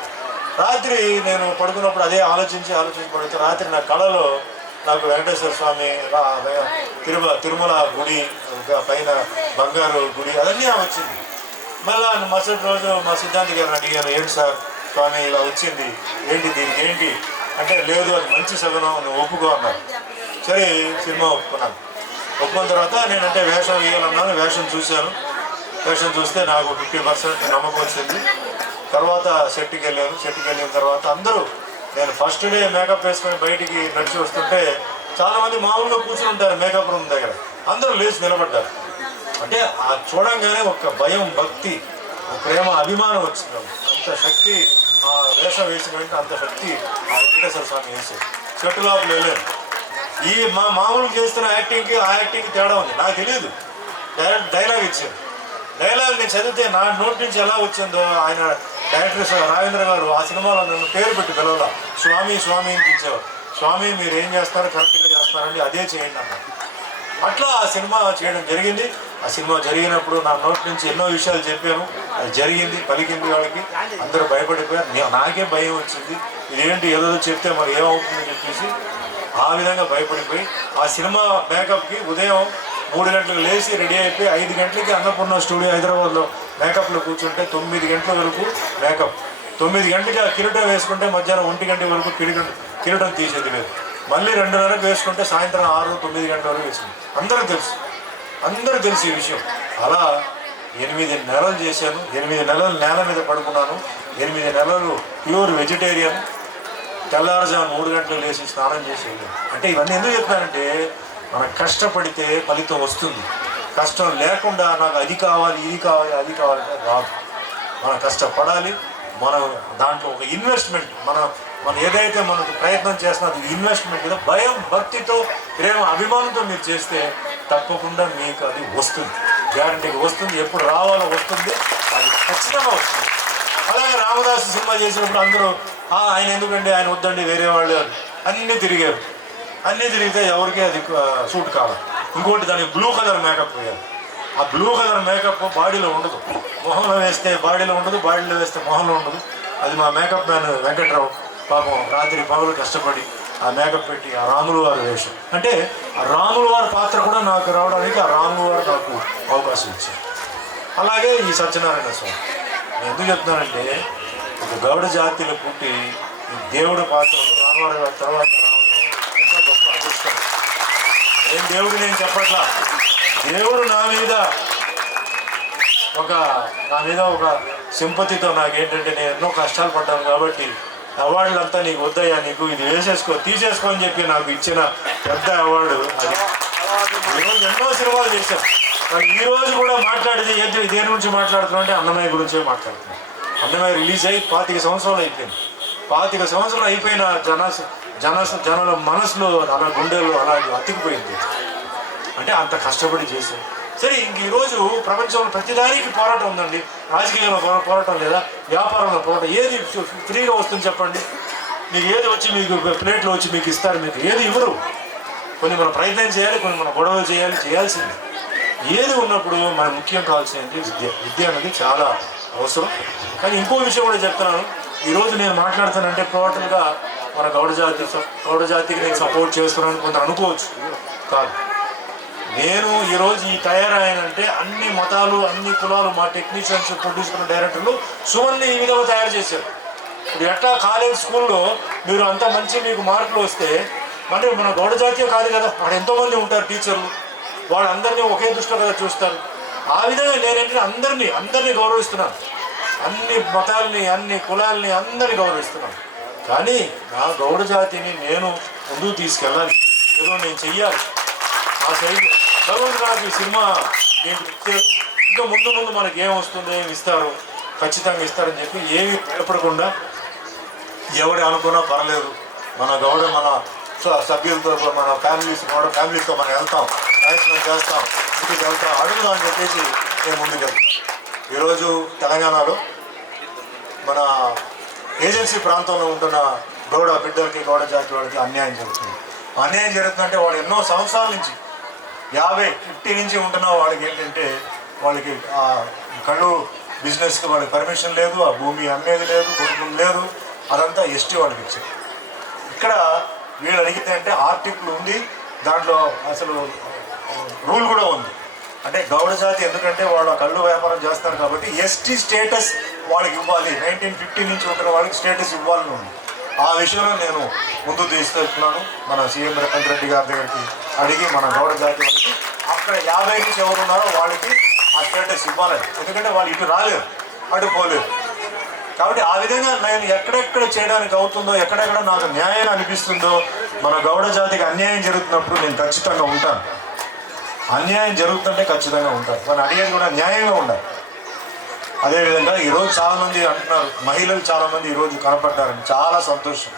రాత్రి నేను పడుకున్నప్పుడు అదే ఆలోచించి పడితే రాత్రి నా కళలో నాకు వెంకటేశ్వర స్వామి, తిరుమల గుడి, పైన బంగారు గుడి అదన్నీ వచ్చింది. మళ్ళీ మరుసటి రోజు మా సిద్ధాంతి గారిని అడిగాను, ఏంటి సార్ స్వామి ఇలా వచ్చింది, ఏంటి దీనికి ఏంటి అంటే, లేదు అది మంచి సగనం, నువ్వు ఒప్పుకో అన్నారు. సరే సినిమా ఒప్పుకున్నాను. ఒప్పుకున్న తర్వాత నేనంటే వేషం వేయాలన్నాను. వేషం చూశాను. వేషం చూస్తే నాకు 50% నమ్మకం వచ్చింది. తర్వాత సెట్కి వెళ్ళాను. సెట్కి వెళ్ళిన తర్వాత అందరూ, నేను ఫస్ట్ డే మేకప్ వేసుకొని బయటికి నడిచి వస్తుంటే చాలామంది మామూలుగా కూర్చుని ఉంటారు మేకప్ రూమ్ దగ్గర, అందరూ లేచి నిలబడ్డారు. అంటే ఆ చూడంగానే ఒక భయం, భక్తి, ప్రేమ, అభిమానం వచ్చింది. అంత శక్తి ఆ వేషం వేసిన వెంటనే అంత శక్తి ఆ వెంకటేశ్వర స్వామి వేసాడు. చెట్టు లోపల వెళ్ళాను. ఈ మామూలు చేస్తున్న యాక్టింగ్కి ఆ యాక్టింగ్కి తేడా ఉంది. నాకు తెలియదు. డైరెక్ట్ డైలాగ్ ఇచ్చారు. డైలాగ్ నేను చదివితే నా నోటి నుంచి ఎలా వచ్చిందో, ఆయన డైరెక్టర్ రావేంద్ర గారు ఆ సినిమాలో నన్ను పేరు పెట్టి పిలవాల, స్వామి స్వామి అని పిలిచేవారు. స్వామి మీరు ఏం చేస్తారో కరెక్ట్గా చేస్తారండి, అదే చేయండి అన్నారు. అట్లా ఆ సినిమా చేయడం జరిగింది. ఆ సినిమా జరిగినప్పుడు నా నోటి నుంచి ఎన్నో విషయాలు చెప్పాను, అది జరిగింది, పలికింది. వాళ్ళకి అందరూ భయపడిపోయారు. నాకే భయం వచ్చింది, ఇదేంటి ఏదో చెప్తే మరి ఏమవుతుందని చెప్పేసి ఆ విధంగా భయపడిపోయి ఆ సినిమా మేకప్కి ఉదయం 3 గంటలకు లేచి రెడీ అయిపోయి 5 గంటలకి అన్నపూర్ణ స్టూడియో హైదరాబాద్లో మేకప్లో కూర్చుంటే 9 గంటల వరకు మేకప్. 9 గంటలకి ఆ కిరీటం వేసుకుంటే మధ్యాహ్నం 1 గంట వరకు కిరీటం తీసేది లేదు. మళ్ళీ 2:30కు వేసుకుంటే సాయంత్రం 6-9 గంటల వరకు వేసుకుంది. అందరూ తెలుసు ఈ విషయం. అలా 8 నెలలు చేశాను. 8 నెలలు నేల మీద పడుకున్నాను. 8 నెలలు ప్యూర్ వెజిటేరియన్. తెల్లారుజాము 3 గంటలు లేచి స్నానం చేసి వెళ్ళాను. అంటే ఇవన్నీ ఎందుకు చెప్పానంటే, మనం కష్టపడితే ఫలితం వస్తుంది. కష్టం లేకుండా నాకు అది కావాలి, ఇది కావాలి, అది కావాలంటే రాదు. మనం కష్టపడాలి. మనం దాంట్లో ఒక ఇన్వెస్ట్మెంట్, మనం ఏదైతే మనకు ప్రయత్నం చేస్తున్నా అది ఇన్వెస్ట్మెంట్ మీద భయం, భక్తితో, ప్రేమ, అభిమానంతో మీరు చేస్తే తప్పకుండా మీకు అది వస్తుంది. గ్యారంటీగా వస్తుంది. ఎప్పుడు రావాలో వస్తుంది, అది ఖచ్చితంగా వస్తుంది. అలాగే రామదాసు సినిమా చేసినప్పుడు అందరూ ఆయన ఎందుకండి, ఆయన వద్దండి, వేరే వాళ్ళు అన్నీ తిరిగారు. అన్నీ తిరిగితే ఎవరికి అది సూట్ కావాలి. ఇంకోటి దానికి బ్లూ కలర్ మేకప్ వేయాలి. ఆ బ్లూ కలర్ మేకప్ బాడీలో ఉండదు. మొహంలో వేస్తే బాడీలో ఉండదు, బాడీలో వేస్తే మొహంలో ఉండదు. అది మా మేకప్ మ్యాన్ వెంకట్రావు పాపం రాత్రి పగలు కష్టపడి ఆ మేకప్ పెట్టి ఆ రాములు వారి వేషం, అంటే ఆ రాములు వారి పాత్ర కూడా నాకు రావడానికి ఆ రాములు వారు నాకు అవకాశం ఇచ్చారు. అలాగే ఈ సత్యనారాయణ స్వామి, నేను ఎందుకు చెప్తున్నానంటే, ఒక గౌడ జాతిలో పుట్టి ఈ దేవుడి పాత్రలో రామారావు గారి తర్వాత రావడం ఎంతో గొప్ప అదృష్టం. దేవుడు నేను చెప్పట్లా, దేవుడు నా మీద ఒక సింపతితో నాకేంటంటే, నేను ఎన్నో కష్టాలు పడ్డాను కాబట్టి అవార్డులంతా నీకు వద్దయ్యా, నీకు ఇది తీసేసుకో అని చెప్పి నాకు ఇచ్చిన పెద్ద అవార్డు అది. ఈరోజు ఎన్నో సినిమాలు చేశాను. కానీ ఈరోజు కూడా మాట్లాడేది దేని గురించి మాట్లాడుతున్నాం అంటే అన్నమయ్య గురించే మాట్లాడుతున్నాం. అన్నమయ్య రిలీజ్ అయ్యి 25 సంవత్సరాలు అయిపోయింది. 25 సంవత్సరాలు అయిపోయిన జనాల మనసులో అలా గుండెల్లో అలా అతికిపోయింది. అంటే అంత కష్టపడి చేశాను. సరే, ఇంక ఈరోజు ప్రపంచంలో ప్రతిదానికి పోరాటం ఉందండి. రాజకీయంలో పోరాటం లేదా, వ్యాపారంలో పోరాటం. ఏది ఫ్రీగా వస్తుంది చెప్పండి? మీకు ఏది వచ్చి మీకు ప్లేట్లో వచ్చి మీకు ఇస్తారు? మీకు ఏది ఇవ్వరు. కొన్ని మనం ప్రయత్నం చేయాలి, కొన్ని మనం గొడవలు చేయాల్సింది ఏది ఉన్నప్పుడు మన ముఖ్యం కావాల్సింది విద్య అనేది చాలా అవసరం. కానీ ఇంకో విషయం కూడా చెప్తున్నాను, ఈరోజు నేను మాట్లాడుతానంటే టోటల్గా మన గౌడ జాతికి నేను సపోర్ట్ చేస్తున్నాను కొందరు అనుకోవచ్చు. కాదు, నేను ఈరోజు ఈ తయారయ్యానంటే అన్ని మతాలు అన్ని కులాలు మా టెక్నీషియన్స్ ప్రొడ్యూసర్ డైరెక్టర్లు సుమన్ని ఈ విధంగా తయారు చేశారు. ఇప్పుడు ఎట్లా కాలేజ్ స్కూల్లో మీరు అంత మంచి మీకు మార్కులు వస్తే అంటే మన గౌడ జాతీయ కాదు కదా, అక్కడ ఎంతోమంది ఉంటారు టీచర్లు, వాళ్ళందరినీ ఒకే దృష్టిలో కదా చూస్తారు. ఆ విధంగా నేనంటే అందరినీ గౌరవిస్తున్నాను, అన్ని మతాలని అన్ని కులాలని అందరినీ గౌరవిస్తున్నాను. కానీ నా గౌడ జాతిని నేను ముందుకు తీసుకెళ్ళాలి, ఏదో నేను చెయ్యాలి. ఆ సైడ్ భగవంతుడు నాకు ఈ సినిమా నేను ఇంకా ముందు మనకి ఏం వస్తుంది, ఏమి ఇస్తారు, ఖచ్చితంగా ఇస్తారని చెప్పి ఏమి భయపడకుండా ఎవడు అనుకున్నా పర్లేదు, మన గౌడ మన సభ్యులతో మన ఫ్యామిలీతో మనం వెళ్తాం, ప్రయత్నం చేస్తాం, ఇంటికి వెళ్తాం, అడుగుదాం అని చెప్పేసి నేను ముందుకు వెళ్తాను. ఈరోజు తెలంగాణలో మన ఏజెన్సీ ప్రాంతంలో ఉంటున్న గౌడ బిడ్డలకి గౌడ జాతి వాళ్ళకి అన్యాయం జరుగుతుంది. అన్యాయం జరుగుతుందంటే వాళ్ళు ఎన్నో సంవత్సరాల నుంచి 50 నుంచి ఉంటున్న వాళ్ళకి ఏంటంటే వాళ్ళకి ఆ కళ్ళు బిజినెస్కి వాళ్ళకి పర్మిషన్ లేదు, ఆ భూమి అమ్మేది లేదు, కొనుక్కుని లేదు, అదంతా ఎస్టీ వాళ్ళకి ఇచ్చారు. ఇక్కడ వీళ్ళు అడిగితే అంటే ఆర్టికల్ ఉంది, దాంట్లో అసలు రూల్ కూడా ఉంది. అంటే గౌడ జాతి ఎందుకంటే వాళ్ళు కళ్ళు వ్యాపారం చేస్తారు కాబట్టి ఎస్టీ స్టేటస్ వాళ్ళకి ఇవ్వాలి, 1950 నుంచి ఉంటున్న వాళ్ళకి స్టేటస్ ఇవ్వాలని ఉంది. ఆ విషయంలో నేను ముందు తీసుకెళ్తున్నాను. మన సీఎం రేవంత్ రెడ్డి గారి దగ్గరికి అడిగి మన గౌడ జాతి వాళ్ళకి అక్కడ 50 నుంచి ఎవరు ఉన్నారో వాళ్ళకి ఆ స్టేటస్ ఇవ్వాలని, ఎందుకంటే వాళ్ళు ఇటు రాలేరు అటు పోలేరు. కాబట్టి ఆ విధంగా నేను ఎక్కడెక్కడ చేయడానికి అవుతుందో, ఎక్కడెక్కడ నాకు న్యాయం అనిపిస్తుందో, మన గౌడ జాతికి అన్యాయం జరుగుతున్నప్పుడు నేను ఖచ్చితంగా ఉంటాను. అన్యాయం జరుగుతుంటే ఖచ్చితంగా ఉంటాను, మన అడిగేది కూడా న్యాయంగా ఉండాలి. అదేవిధంగా ఈరోజు చాలామంది అంటున్నారు, మహిళలు చాలామంది ఈరోజు కనపడ్డారని, చాలా సంతోషం.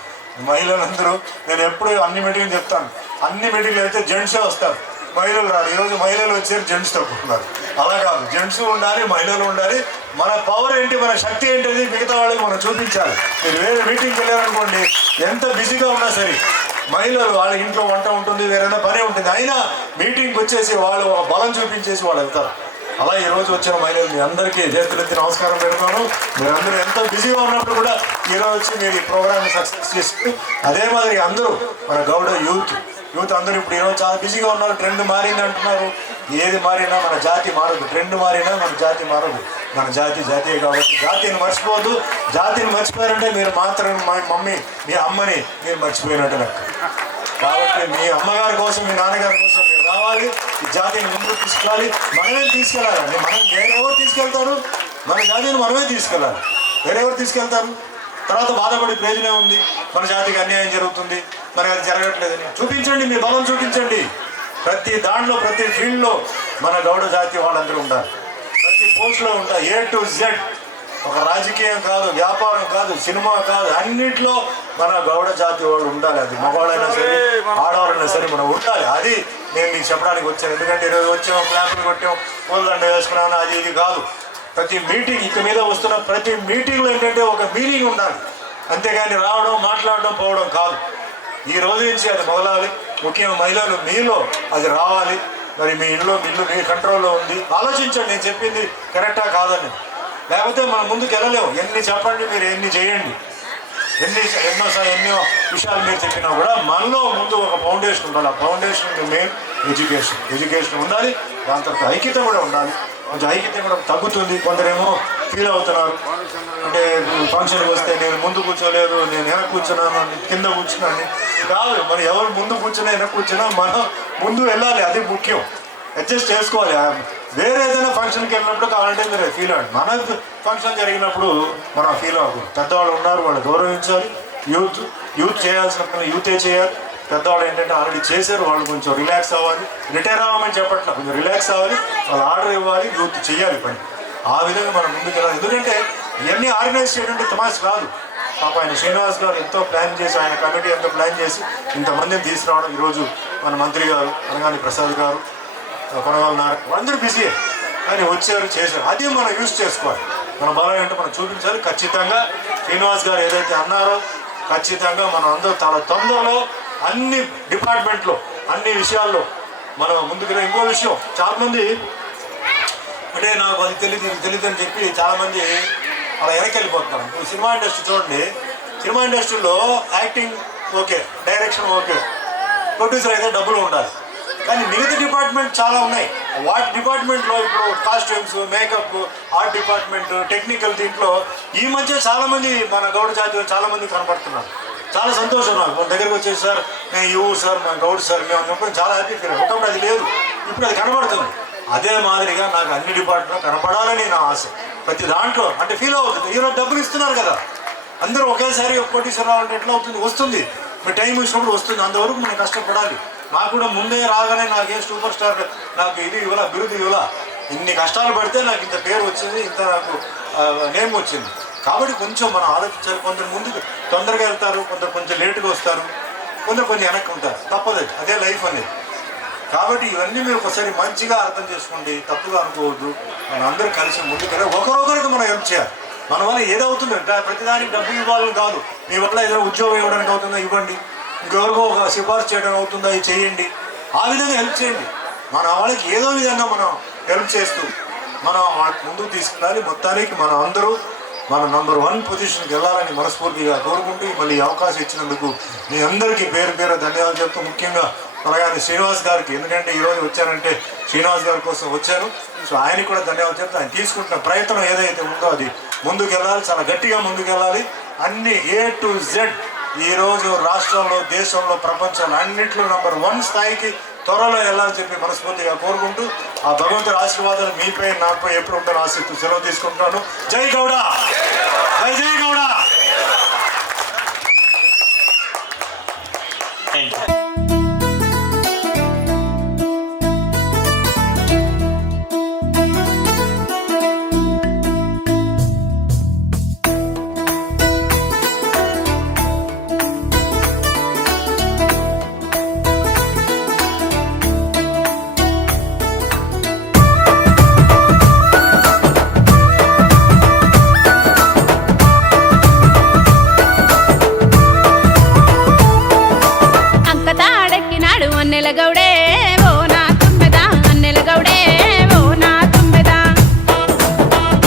మహిళలందరూ నేను ఎప్పుడు అన్ని మీటింగ్లు చెప్తాను, అన్ని మీటింగ్లు అయితే జెంట్సే వస్తారు, మహిళలు రారు. ఈరోజు మహిళలు వచ్చారు, జెంట్స్ తప్పుతున్నారు. అలా కాదు, జెంట్స్ ఉండాలి, మహిళలు ఉండాలి. మన పవర్ ఏంటి, మన శక్తి ఏంటిది మిగతా వాళ్ళకి మనం చూపించాలి. మీరు వేరే మీటింగ్కి వెళ్ళారనుకోండి, ఎంత బిజీగా ఉన్నా సరే మహిళలు వాళ్ళ ఇంట్లో వంట ఉంటుంది, వేరేనా పని ఉంటుంది, అయినా మీటింగ్కి వచ్చేసి వాళ్ళు బలం చూపించేసి వాళ్ళు వెళ్తారు. అలా ఈరోజు వచ్చిన మహిళలు మీ అందరికీ చేతులెత్తి నమస్కారం పెడతాను. మీరందరూ ఎంతో బిజీగా ఉన్నప్పుడు కూడా ఈరోజు వచ్చి మీరు ఈ ప్రోగ్రామ్ని సక్సెస్ చేస్తూ, అదే మాదిరి అందరూ మన గౌడ యూత్ అందరూ ఇప్పుడు ఈరోజు చాలా బిజీగా ఉన్నారు. ట్రెండ్ మారింది అంటున్నారు, ఏది మారినా మన జాతి మారదు, ట్రెండ్ మారినా మన జాతి మారదు. మన జాతీయ కాబట్టి జాతిని మర్చిపోవద్దు. జాతిని మర్చిపోయారంటే మీరు మాత్రం మీ అమ్మని మీరు మర్చిపోయినట్టు లెక్క. కాబట్టి మీ అమ్మగారి కోసం, మీ నాన్నగారి కోసం మీరు రావాలి, ఈ జాతిని ముందుకు తీసుకెళ్ళాలి. మనమే తీసుకెళ్ళాలండి. వేరెవరు తీసుకెళ్తారు? మన జాతిని మనమే తీసుకెళ్ళాలి. వేరెవరు తీసుకెళ్తారు? తర్వాత బాధపడి ప్రయోజనం ఉంది, మన జాతికి అన్యాయం జరుగుతుంది, మనకి అది జరగట్లేదని చూపించండి, మీ బలం చూపించండి. ప్రతి దాంట్లో ప్రతి ఫీల్డ్లో మన గౌడ జాతి వాళ్ళందరూ ఉంటారు, ప్రతి పోస్ట్లో ఉంటారు, A to Z. ఒక రాజకీయం కాదు, వ్యాపారం కాదు, సినిమా కాదు, అన్నింటిలో మన గౌడ జాతి వాళ్ళు ఉండాలి. అది మగవాళ్ళైనా సరే ఆడవాళ్ళైనా సరే మనం ఉండాలి. అది నేను మీకు చెప్పడానికి వచ్చాను. ఎందుకంటే ఈరోజు వచ్చాం, క్లాపులు కొట్టాం, పూలదండ వేసుకున్నాను, అది ఇది కాదు. ప్రతి మీటింగ్ ఇక మీద వస్తున్న ప్రతి మీటింగ్లో ఏంటంటే ఒక మీనింగ్ ఉండాలి, అంతేగాని రావడం మాట్లాడడం పోవడం కాదు. ఈ రోజు నుంచి అది మొదలాలి. ముఖ్యంగా మహిళలు మీలో అది రావాలి. మరి మీ ఇల్లు మీ కంట్రోల్లో ఉంది, ఆలోచించండి నేను చెప్పింది కరెక్టా కాదని. లేకపోతే మనం ముందుకు వెళ్ళలేము. ఎన్ని చెప్పండి, మీరు ఎన్ని చేయండి, ఎన్నో విషయాలు మీరు చెప్పినా కూడా మనలో ముందు ఒక ఫౌండేషన్ ఉండాలి. ఆ ఫౌండేషన్ మెయిన్ ఎడ్యుకేషన్ ఉండాలి. దాని తర్వాత ఐక్యత కూడా ఉండాలి. కొంచెం ఐక్యత కూడా తగ్గుతుంది. కొందరేమో ఫీల్ అవుతున్నారు, అంటే ఫంక్షన్కి వస్తే నేను ముందు కూర్చోలేదు, నేను వెనక్కి కూర్చున్నాను, కింద కూర్చున్నాను కాదు. మరి ఎవరు ముందు కూర్చున్నా వెనక్కి కూర్చున్నా మనం ముందు వెళ్ళాలి, అది ముఖ్యం. అడ్జస్ట్ చేసుకోవాలి. వేరే ఏదైనా ఫంక్షన్కి వెళ్ళినప్పుడు కావాలంటే మీరు ఫీల్ అవ్వండి. మన ఫంక్షన్ జరిగినప్పుడు మనం ఫీల్ అవ్వకూడదు. పెద్దవాళ్ళు ఉన్నారు, వాళ్ళు గౌరవించాలి. యూత్ చేయాల్సిన పని యూతే చేయాలి. పెద్దవాళ్ళు ఏంటంటే ఆల్రెడీ చేశారు, వాళ్ళు కొంచెం రిలాక్స్ అవ్వాలి. రిటైర్ అవ్వమని చెప్పట్లా, కొంచెం రిలాక్స్ అవ్వాలి, వాళ్ళు ఆర్డర్ ఇవ్వాలి, యూత్ చేయాలి పని. ఆ విధంగా మనం ముందుకు వెళ్ళాలి. ఎందుకంటే ఇవన్నీ ఆర్గనైజ్ చేయడం తమాష కాదు. పాప ఆయన శ్రీనివాస్ గారు ఎంతో ప్లాన్ చేసి, ఆయన కమిటీ ఎంతో ప్లాన్ చేసి ఇంతమందిని తీసుకురావడం. ఈరోజు మన మంత్రి గారు అనగాని ప్రసాద్ గారు, కొనగాల నారాయణ, అందరూ బిజీ, కానీ వచ్చారు, చేశారు. అది మనం యూజ్ చేసుకోవాలి. మన బలం ఏంటో మనం చూపించాలి. ఖచ్చితంగా శ్రీనివాస్ గారు ఏదైతే అన్నారో ఖచ్చితంగా మనం అందరూ చాలా తొందరలో అన్ని డిపార్ట్మెంట్లో అన్ని విషయాల్లో మనం ముందుకు. ఇంకో విషయం, చాలామంది అంటే నాకు అది తెలియదు అని చెప్పి చాలామంది అలా వెనక్కి వెళ్ళిపోతున్నారు. ఇప్పుడు సినిమా ఇండస్ట్రీ చూడండి, సినిమా ఇండస్ట్రీలో acting okay, direction okay, producer అయితే డబ్బులు ఉండాలి. కానీ మిగతా డిపార్ట్మెంట్ చాలా ఉన్నాయి. వాటి డిపార్ట్మెంట్లో ఇప్పుడు costumes, makeup, art department, technical, దీంట్లో ఈ మధ్య చాలామంది మన గౌడ జాతి చాలామంది కనపడుతున్నారు. చాలా సంతోషం నాకు. మన దగ్గరకు వచ్చేసి సార్ నేను ఈ ఊరు సార్, మన గౌడ్ సార్, మేము అనుకుని చాలా హ్యాపీ ఫీల్. ఒకప్పుడు అది లేదు, ఇప్పుడు అది కనబడుతుంది. అదే మాదిరిగా నాకు అన్ని డిపార్ట్మెంట్లో కనపడాలని నా ఆశ. ప్రతి దాంట్లో అంటే ఫీల్ అవుతుంది. ఈరోజు డబ్బులు ఇస్తున్నారు కదా, అందరూ ఒకేసారి కోటీశ్వర రావాలంటే ఎట్లా అవుతుంది? వస్తుంది, మీ టైం ఇచ్చినప్పుడు వస్తుంది. అంతవరకు మనం కష్టపడాలి. నాకు కూడా ముందే రాగానే నాకేం సూపర్ స్టార్ నాకు ఇది ఇవ్వాల, బిరుదు ఇవ్వాల. ఇన్ని కష్టాలు పడితే నాకు ఇంత పేరు వచ్చింది, ఇంత నాకు నేమ్ వచ్చింది. కాబట్టి కొంచెం మనం ఆలోచించాలి. కొందరు ముందుకు తొందరగా వెళ్తారు, కొంచెం లేటుగా వస్తారు, కొంచెం వెనక్కి ఉంటారు. తప్పదు, అదే లైఫ్ అనేది. కాబట్టి ఇవన్నీ మీరు ఒకసారి మంచిగా అర్థం చేసుకోండి, తప్పుగా అనుకోవద్దు. మనం అందరూ కలిసి ముందుకు ఒకరొకరికి మనం హెల్ప్ చేయాలి. మన వల్ల ఏదవుతుంది ప్రతిదానికి డబ్బులు ఇవ్వాలని కాదు. మీ వల్ల ఏదైనా ఉద్యోగం ఇవ్వడానికి అవుతుందా ఇవ్వండి, ఇంకెవరికో ఒక సిఫార్సు చేయడం అవుతుందా ఇది చేయండి. ఆ విధంగా హెల్ప్ చేయండి. మన వాళ్ళకి ఏదో విధంగా మనం హెల్ప్ చేస్తూ మనం ముందుకు తీసుకెళ్ళాలి. మొత్తానికి మనం అందరూ మన నంబర్ 1 పొజిషన్కి వెళ్ళాలని మనస్ఫూర్తిగా కోరుకుంటూ మళ్ళీ ఈ అవకాశం ఇచ్చినందుకు మీ అందరికీ పేరు ధన్యవాదాలు చెప్తూ, ముఖ్యంగా అలాగే శ్రీనివాస్ గారికి, ఎందుకంటే ఈరోజు వచ్చారంటే శ్రీనివాస్ గారి కోసం వచ్చాను. సో ఆయనకి కూడా ధన్యవాదాలు చెప్తే ఆయన తీసుకుంటున్న ప్రయత్నం ఏదైతే ఉందో అది ముందుకు వెళ్ళాలి, చాలా గట్టిగా ముందుకు వెళ్ళాలి. అన్ని A to Z ఈరోజు రాష్ట్రంలో, దేశంలో, ప్రపంచంలో అన్నింటిలో నంబర్ 1 స్థాయికి త్వరలో వెళ్ళాలని చెప్పి మనస్ఫూర్తిగా కోరుకుంటూ ఆ భగవంతుడి ఆశీర్వాదాలు మీపై నాపై ఎప్పుడు ఉంటారో ఆశిస్తూ సెలవు తీసుకుంటున్నాను. జై గౌడ, జై జై గౌడ. గౌడే ఓ నా తుమ్మెద, అన్నెల గౌడే ఓ నా తుమ్మెద,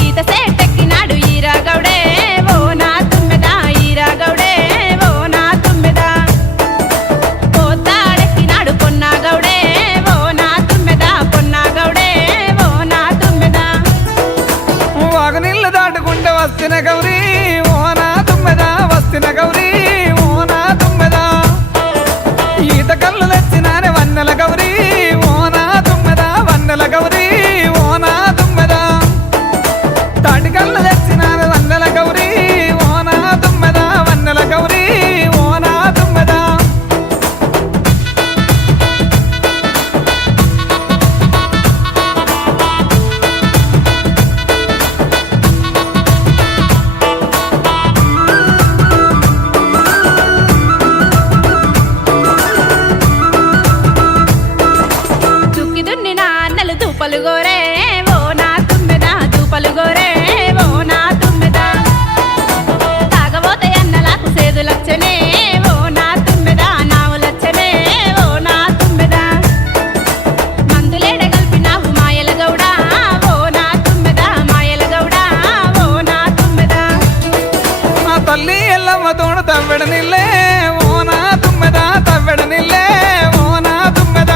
ఈత సేటెక్కినాడు ఈరా గౌడే ఓ నా తుమ్మెద, ఈరా గౌడే ఓ నా తుమ్మెద, పోతాడెక్కినాడు పొన్నా గౌడే ఓ నా తుమ్మెద, పొన్నా గౌడే ఓ నా తుమ్మెద, వాగనీళ్ళు దాటుకుంటే వస్తున్న గౌరీ ఓ నా తుమ్మెద, వస్తున్న గౌరీ ఓ నా తుమ్మెద, ఈత కళ్ళు తెచ్చినానే వన్నెల గౌరీ ఓ నా తుమ్మెద, వన్నెల గౌరీ ఓ నా తుమ్మెద, తాటి కళ్ళు తెచ్చినానే వన్నెల గౌరీ ఓ నా తుమ్మెద, వన్నెల గౌరీ ఓ నా తుమ్మెద. దూపలు గోరే ఓ నా తుమ్మెద, దూపలు గోరే ఓ నా తుమ్మెద, తాగబోతే అన్నలకు సేదులచ్చనే ఓ నా తుమ్మెద, నావులచ్చనే ఓ నా తుమ్మెద, మందులేడ కలిపినావు మాయల గౌడా ఓ నా తుమ్మెద, మాయల గౌడా ఓ నా తుమ్మెద, మా తల్లి ఎల్లమ్మ తోడు తవ్వెడ నిల్లే ఓ నా తుమ్మెద, తవ్వెడ నిల్లే ఓ నా తుమ్మెద,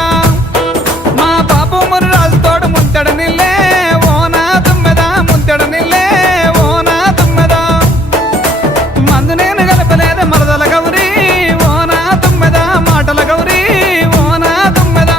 మా పాపు ముర్రాజు తోడు ముంతడ నిల్లే ఓ నా తుమ్మెద, ముంతడ నిల్లే ఓ నా తుమ్మెద, మందు నేను గలపలేదు మరదల గౌరీ ఓ నా తుమ్మెద, మాటల గౌరీ ఓ నా తుమ్మెద.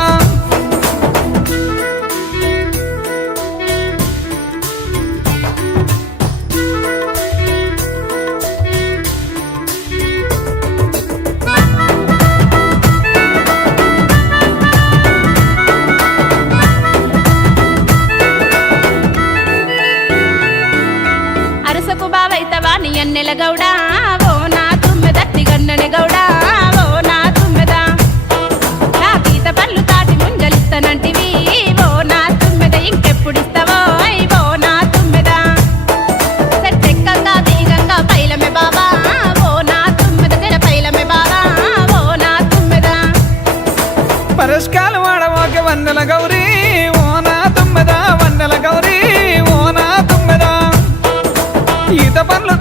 అరసకు బావైతవా నీ అన్నెల గౌడా ఓ నా తుమ్మెద, తిగన్నె గౌడా ఓ నా తుమ్మెద, నా గీత పళ్ళు తాటి ముంజలిస్తానంటివి ఓ నా తుమ్మెద, ఇంకెప్పుడిస్తావో ఓ నా తుమ్మెద, సెట్టెక్కంగా తీగంగా పైలమే బాబా ఓ నా తుమ్మెద, జర పైలమే బాబా ఓ నా తుమ్మెద,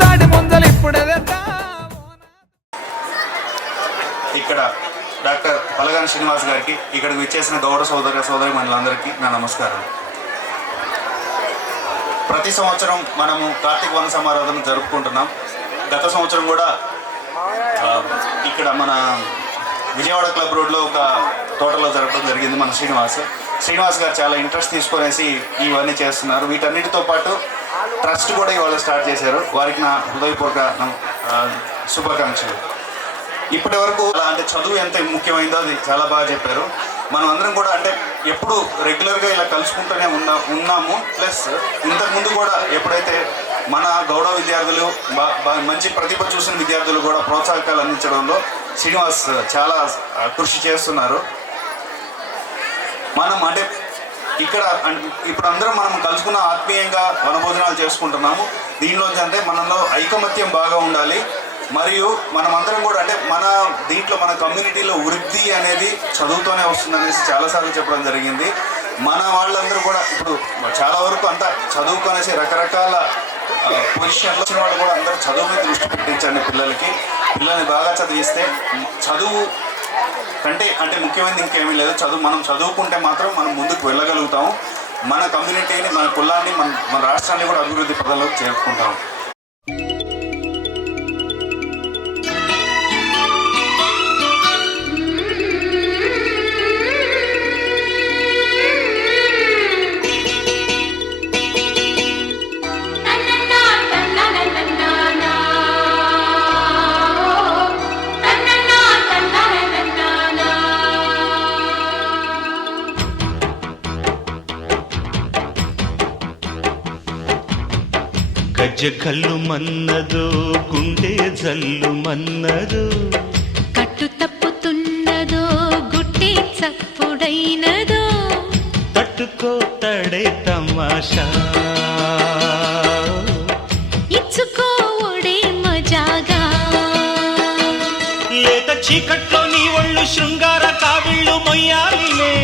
తాటి ముంజలు ఇప్పుడే తెస్తా. ఇక్కడ డాక్టర్ పలగాని శ్రీనివాస్ గారికి, ఇక్కడికి విచ్చేసిన గౌడ సోదరి మనులందరికీ నా నమస్కారం. ప్రతి సంవత్సరం మనము కార్తీక వన సమారాధన జరుపుకుంటున్నాం. గత సంవత్సరం కూడా ఇక్కడ మన విజయవాడ క్లబ్ రోడ్లో ఒక తోటలో జరపడం జరిగింది. మన శ్రీనివాస్ గారు చాలా ఇంట్రెస్ట్ తీసుకొనేసి ఇవన్నీ చేస్తున్నారు. వీటన్నిటితో పాటు ట్రస్ట్ కూడా ఇవాళ స్టార్ట్ చేశారు. వారికి నా హృదయపూర్వక శుభాకాంక్షలు. ఇప్పటి వరకు అంటే చదువు ఎంత ముఖ్యమైందో అది చాలా బాగా చెప్పారు. మనం అందరం కూడా అంటే ఎప్పుడు రెగ్యులర్గా ఇలా కలుసుకుంటూనే ఉన్నాము. ప్లస్ ఇంతకుముందు కూడా ఎప్పుడైతే మన గౌడ విద్యార్థులు మంచి ప్రతిభ చూసిన విద్యార్థులు కూడా ప్రోత్సాహకాలు అందించడంలో శ్రీనివాస్ చాలా కృషి చేస్తున్నారు. మనం అంటే ఇక్కడ ఇప్పుడు అందరం మనం కలుసుకున్న ఆత్మీయంగా వనభోజనాలు చేసుకుంటున్నాము. దీనిలోంచి అంటే మనలో ఐకమత్యం బాగా ఉండాలి. మరియు మనమందరం కూడా అంటే మన దీంట్లో మన కమ్యూనిటీలో వృద్ధి అనేది చదువుతోనే వస్తుందనేసి చాలాసార్లు చెప్పడం జరిగింది. మన వాళ్ళందరూ కూడా ఇప్పుడు చాలా వరకు అంతా చదువుకొనేసి రకరకాల పొజిషన్లో వచ్చిన వాళ్ళు కూడా అందరూ చదువు మీద దృష్టి పెట్టించండి. పిల్లల్ని బాగా చదివిస్తే చదువు కంటే అంటే ముఖ్యమైనది ఇంకేమీ లేదు. మనం చదువుకుంటే మాత్రం మనం ముందుకు వెళ్ళగలుగుతాము. మన కమ్యూనిటీని, మన కులాన్ని, మన రాష్ట్రాన్ని కూడా అభివృద్ధి పదంలోకి చేరుకుంటాము. గజ్జకల్లు మన్నదో గుండె జల్లు మన్నదో కట్టు తప్పుతున్నదో గుట్టి చప్పుడైనదో తట్టుకో తడే తమాషా ఇచ్చుకోవడే మజాగా లేత చీకట్లో నీ ఒళ్ళు శృంగార కావిళ్ళు మొయ్యాలిలే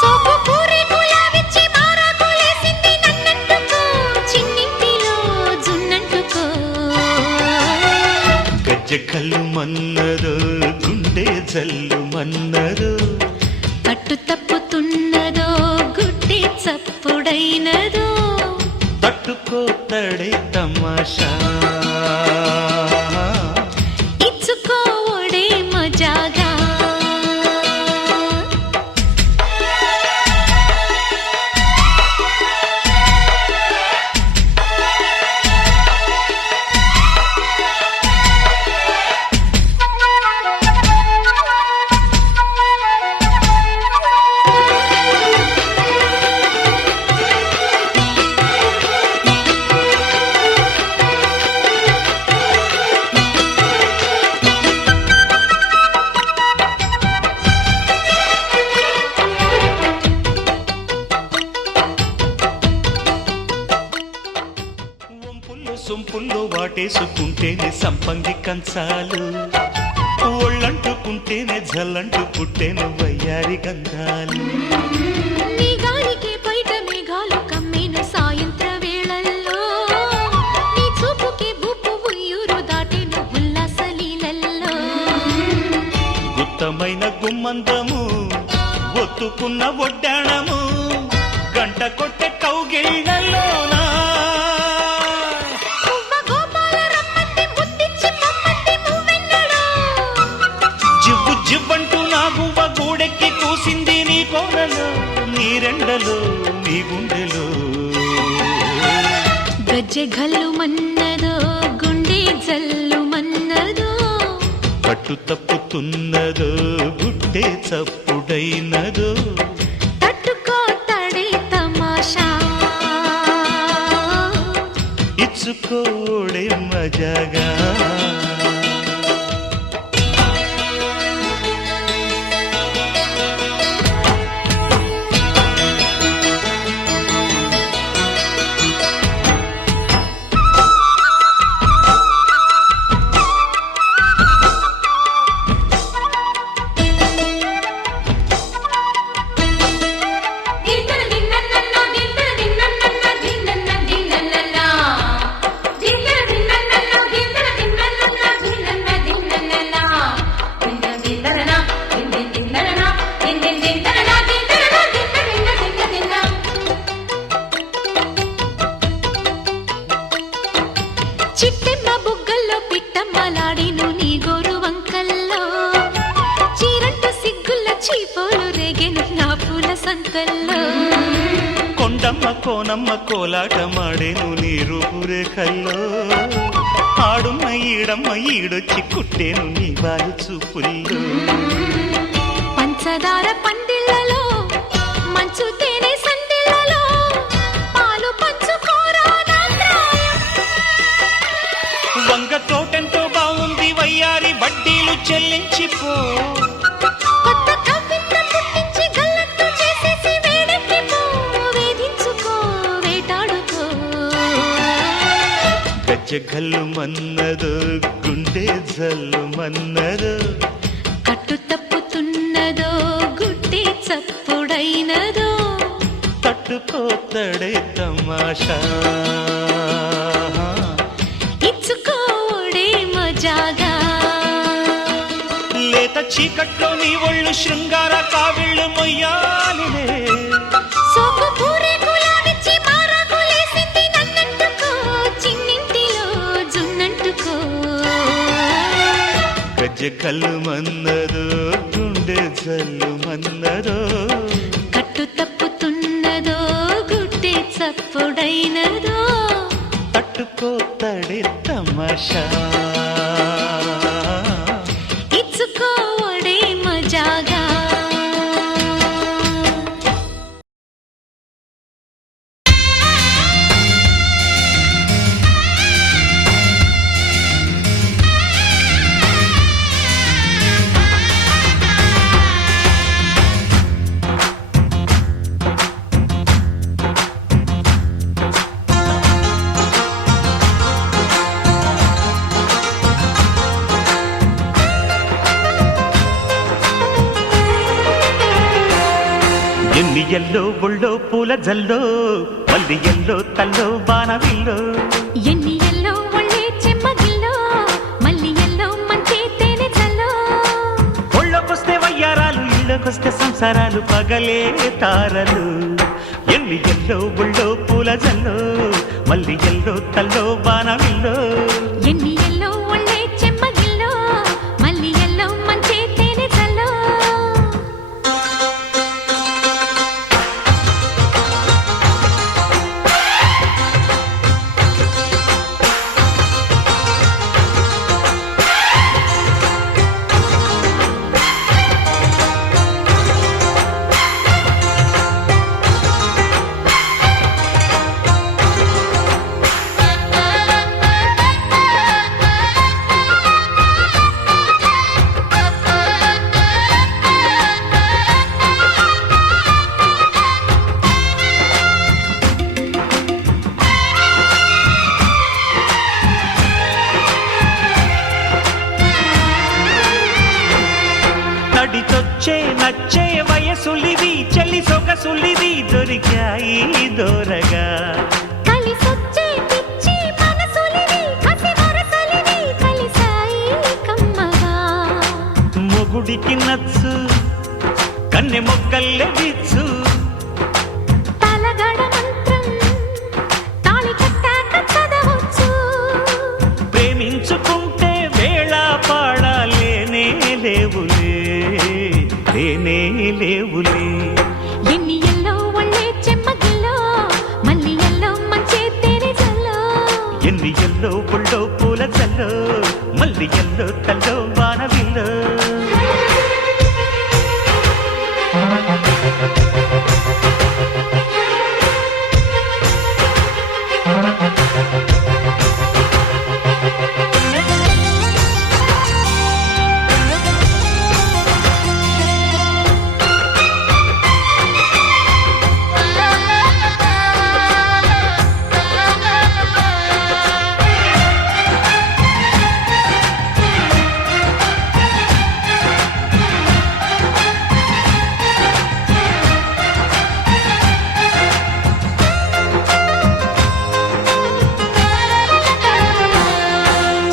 సోపు పూరి గులాబిచ్చి మారాకులేసింది నన్నంటుకో చిన్నింటిలో జున్నంటుకో గజ్జకల్లు మన్నదో గుండె జల్లు మన్నదో కట్టు తప్పుతున్నదో గుట్టి చప్పుడైనదో తట్టుకో తడే తమాషా ఇచ్చుకోవడే మజాగా సొంపుల్లో వాటేసుకుంటేనే సంపంగి కంచాలు ఒళ్ళంటుకుంటేనే జల్లంటు పుట్టేను వయ్యారి గంధాలు నీ గాలికి బయట మేఘాలు కమ్మిన సాయంత్ర వేళల్లో నీ చూపుకి బూపు ఉయ్యూరు దాటిన ఉల్లాస లీలల్లో గుత్తమైన గుమ్మందము ఒత్తుకున్న ఒడ్డాణము గంట కొట్టే కౌగిళ్ళలోనా జివ్వు జివ్వంటూ నా గువ్వ గూడెక్కి కూసింది నీ కోనలో నీ రెండలో నీ గుండెలో గజ్జె గల్లు మన్నదో గుండె జల్లు మన్నదో పట్టు తప్పుతున్నదో గుడ్డే చప్పుడైనదో తట్టుకో తడే తమాషా ఇచ్చుకోడే మజాగా దిన్నన్న దిన్నన్న దిన్నన్న దిన్నన్న దిన్నన్న దిన్నన్న చిట్టెమ్మ బుగ్గల్లో పిట్టమ్మలాడిను నీ గోరు వంకల్లో చీరంట సిగ్గుల్ల చీపోలు రేగెను నా పూల సంతల్లో కొండమ్మ కోనమ్మ కోలాటమాడేను నీ రూపురేఖల్లో ఆడున్న ఈడమ్మ ఈడొచ్చి కుట్టేను నీ బాలు చూపుల్లో పంచదార పందిళ్ళలో మంచు తేనె సందిళ్ళలో పాలు పంచుకోరా నా ప్రాయం. వంగ తోటెంతో బాగుంది వయ్యారి వడ్డీలు చెల్లించిపో కొత్త కవిత్వం పుట్టించి గల్లత్తు చేసేసి వేడెక్కిపో వేధించుకో వేటాడుకో గజ్జగల్లు మన్నదో గుండె జల్లు మన్నదో కట్టు తప్పుతున్నదో గుడ్డి చప్పుడైనదో తట్టుకోతడే తమాషా ఇచ్చుకోడే మజాగా లేత చీకట్లో నీ ఒళ్ళు శృంగార కావిళ్ళు మొయ్యాలిలే సోకు పూరేకులాడిచ్చి మారాకులేసింది నన్నంటుకో చిన్నింటిలో జున్నంటుకో గజ్జగల్లు మన్నదో గుండె జల్లు మన్నదో కట్టు తప్పుతున్నదో గుడ్డి చప్పుడైనదో తట్టుకోతడే తమాషా ఇచ్చుకోడే మజాగా ఎన్ని ఎల్లో ఒళ్ళో పూల జల్లో మల్లి ఎల్లో తల్లో బాణవిల్లో ఎన్ని ఎల్లో ఒళ్ళే చెమ్మగిల్లో మల్లి ఎల్లో మంచి తేనె చల్లో ఒళ్ళోకొస్తే వయ్యారాలు ఇళ్ళకొస్తే సంసారాలు పగలే తారలు ఎన్ని ఎల్లో ఒళ్ళో పూల జల్లో మల్లి ఎల్లో తల్లో బాణవిల్లో ఎన్ని ఎల్లో ఒళ్ళే చెమ్మగిల్లో మల్లి ఎల్లో మంచి తేనె చల్లో నడిచొచ్చే నచ్చే వయసులివి చెలి సొగసులివి దొరికాయి దూరగా కలిసొచ్చే పిచ్చి మనసులివి కసి వరసలివి కలిసాయి కమ్మగా మొగుడికి నచ్చు కన్నె మొగ్గల్లే విచ్చు తలగడ మంత్రం తాళి కట్టాక చదవచ్చు ప్రేమించుకుంటే వేళ పాడాలేనే లేవులే లేనే లేవులే ఎన్ని ఎల్లో ఒళ్ళే చెమ్మగిల్లో మల్లి ఎల్లో మంచి తేనె చల్లో ఎన్ని ఎల్లో ఒళ్ళో పూల జల్లో మల్లి ఎల్లో తల్లో బాణవిల్లో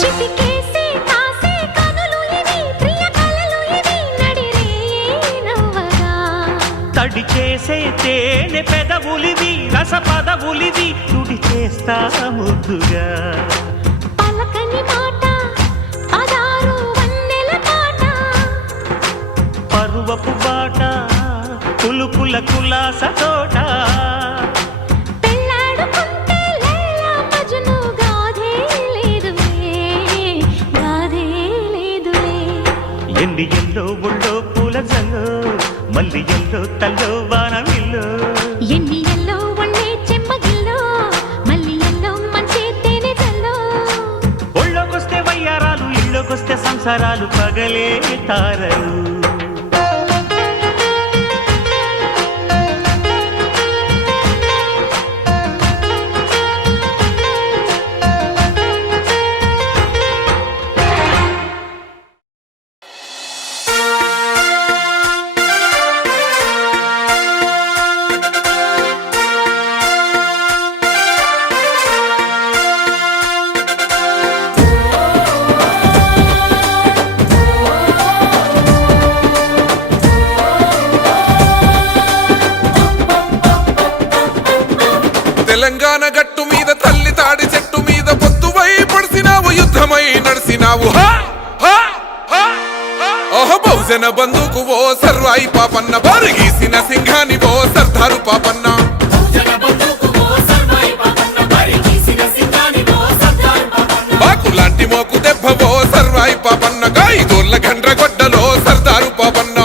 చిటికేసి కాసే కనులు ఇవి ప్రియ కలలు ఇవి నడిరే నవ్వగా తడి చేసే తేనె పెదవులివి రస పదవులివి తుడి చేస్తా ముద్దుగా కులుకుల కులాస తోట పెళ్ళాడుకుంటే లైలా మజ్ను గాథే లేదులే, గాథే లేదులే. ఎండి ఎల్లో ఒళ్ళో పూల జల్లు మల్లి ఎల్లో తల్లో వానవిల్లు ఎన్ని ఎల్లో ఒళ్ళే చెమ్మగిల్లో మళ్ళీ ఎల్లో మంచి తేనె జల్లో. ఒళ్ళోకొస్తే వయ్యారాలు ఇళ్ళోకొస్తే సంసారాలు పగలే తారలు తెలంగాణ గట్టు మీద తల్లి తాడి చెట్టు మీద పొద్దువై పడిసినావు యుద్ధమై నడిసినావు ఓహ బహుజన బంధుకు ఓ సర్వాయి పాపన్న బారిగీసిన సింహాని ఓ సర్దారు పాపన్న బాకులాంటి మోకు దెబ్బ ఓ సర్వాయి పాపన్న గాయిదోళ్ళ గండ్రగొడ్డలో సర్దారు పాపన్న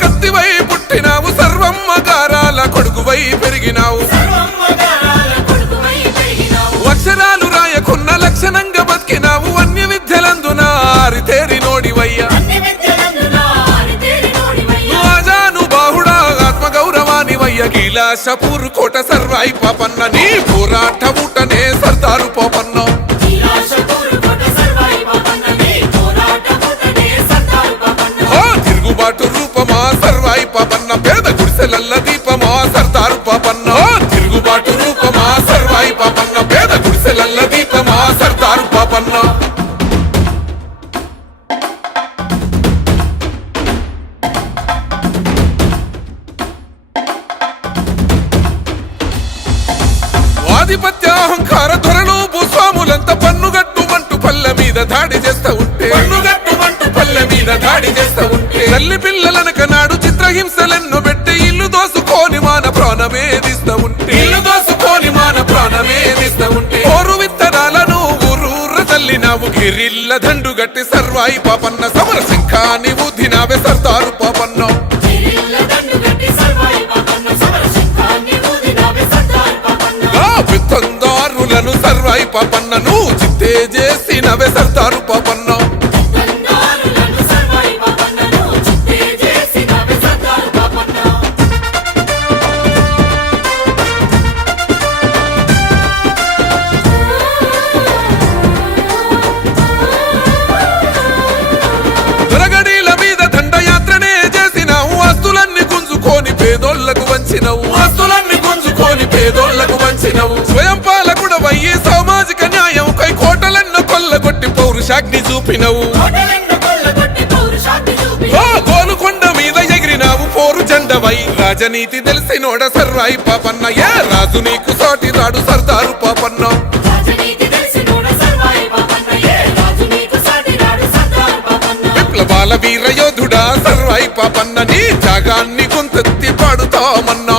కత్తివై పుట్టినావు సర్వమ్మ గారాల కొడుకువై పెరిగినావు అక్షరాలు రాయకున్న లక్షణంగా బతికినావు అన్య విద్యలందున ఆరితేరి నోడివయ్యా రాజాను బాహుడా ఆత్మగౌరవానివయ్య గీలాషపూర్ కోట సర్వాయి పాపన్న నీ పోరాట ఊటనే సర్దారు పాపన్న తిరుగుబాటు రూపమా సర్వాయి పాపన్న పేద గుడిసెలల్ల దీపమా సర్దారు పాపన్న తిరుగుబాటు రూపమా సర్వాయి పాపన్న పేద గుడిసెలల్ల దీపమా సర్దారు పాపన్న ఆధిపత్య అహంకార ధరలు భూస్వాములంతా పన్నుగట్టుమంటూ పల్లె మీద దాడి చేస్తా ఉంటే పల్లె మీద దాడి చేస్తా ఉంటే తల్లి పిల్లలనక నాడు చిత్రహింసలెన్నో పెట్టి ఇల్లు దోసుకొని మాన ప్రాణమేదిస్తా ఉంటే ఓరు విత్తనాలను ఊరూర తల్లినావు గిరిల్ల దండు గట్టి సర్వాయి పాపన్న సమర శంఖాని ఊదినావే సర్దారు పాపన్న విత్తందారులను సర్వాయి పాపన్న నువ్వు చిత్తే చేసినవే సర్దారు పాపన్న పేదోళ్లకు వంచినవు స్వయం పాలకుడవయ్యి సామాజిక న్యాయం కై కోటలెన్నో కొల్లగొట్టి పౌరుషాగ్ని చూపినవు గోలుకొండ మీద ఎగిరినావు పోరు జెండవై రాజనీతి తెలిసినోడ సర్వాయి పాపన్న ఏ రాజు నీకు సాటి రాడు సర్దారు పాపన్న విప్లవాల వీర యోధుడా సర్వాయి పాపన్న నీ త్యాగాన్ని కొంతెత్తి పాడుతామన్నా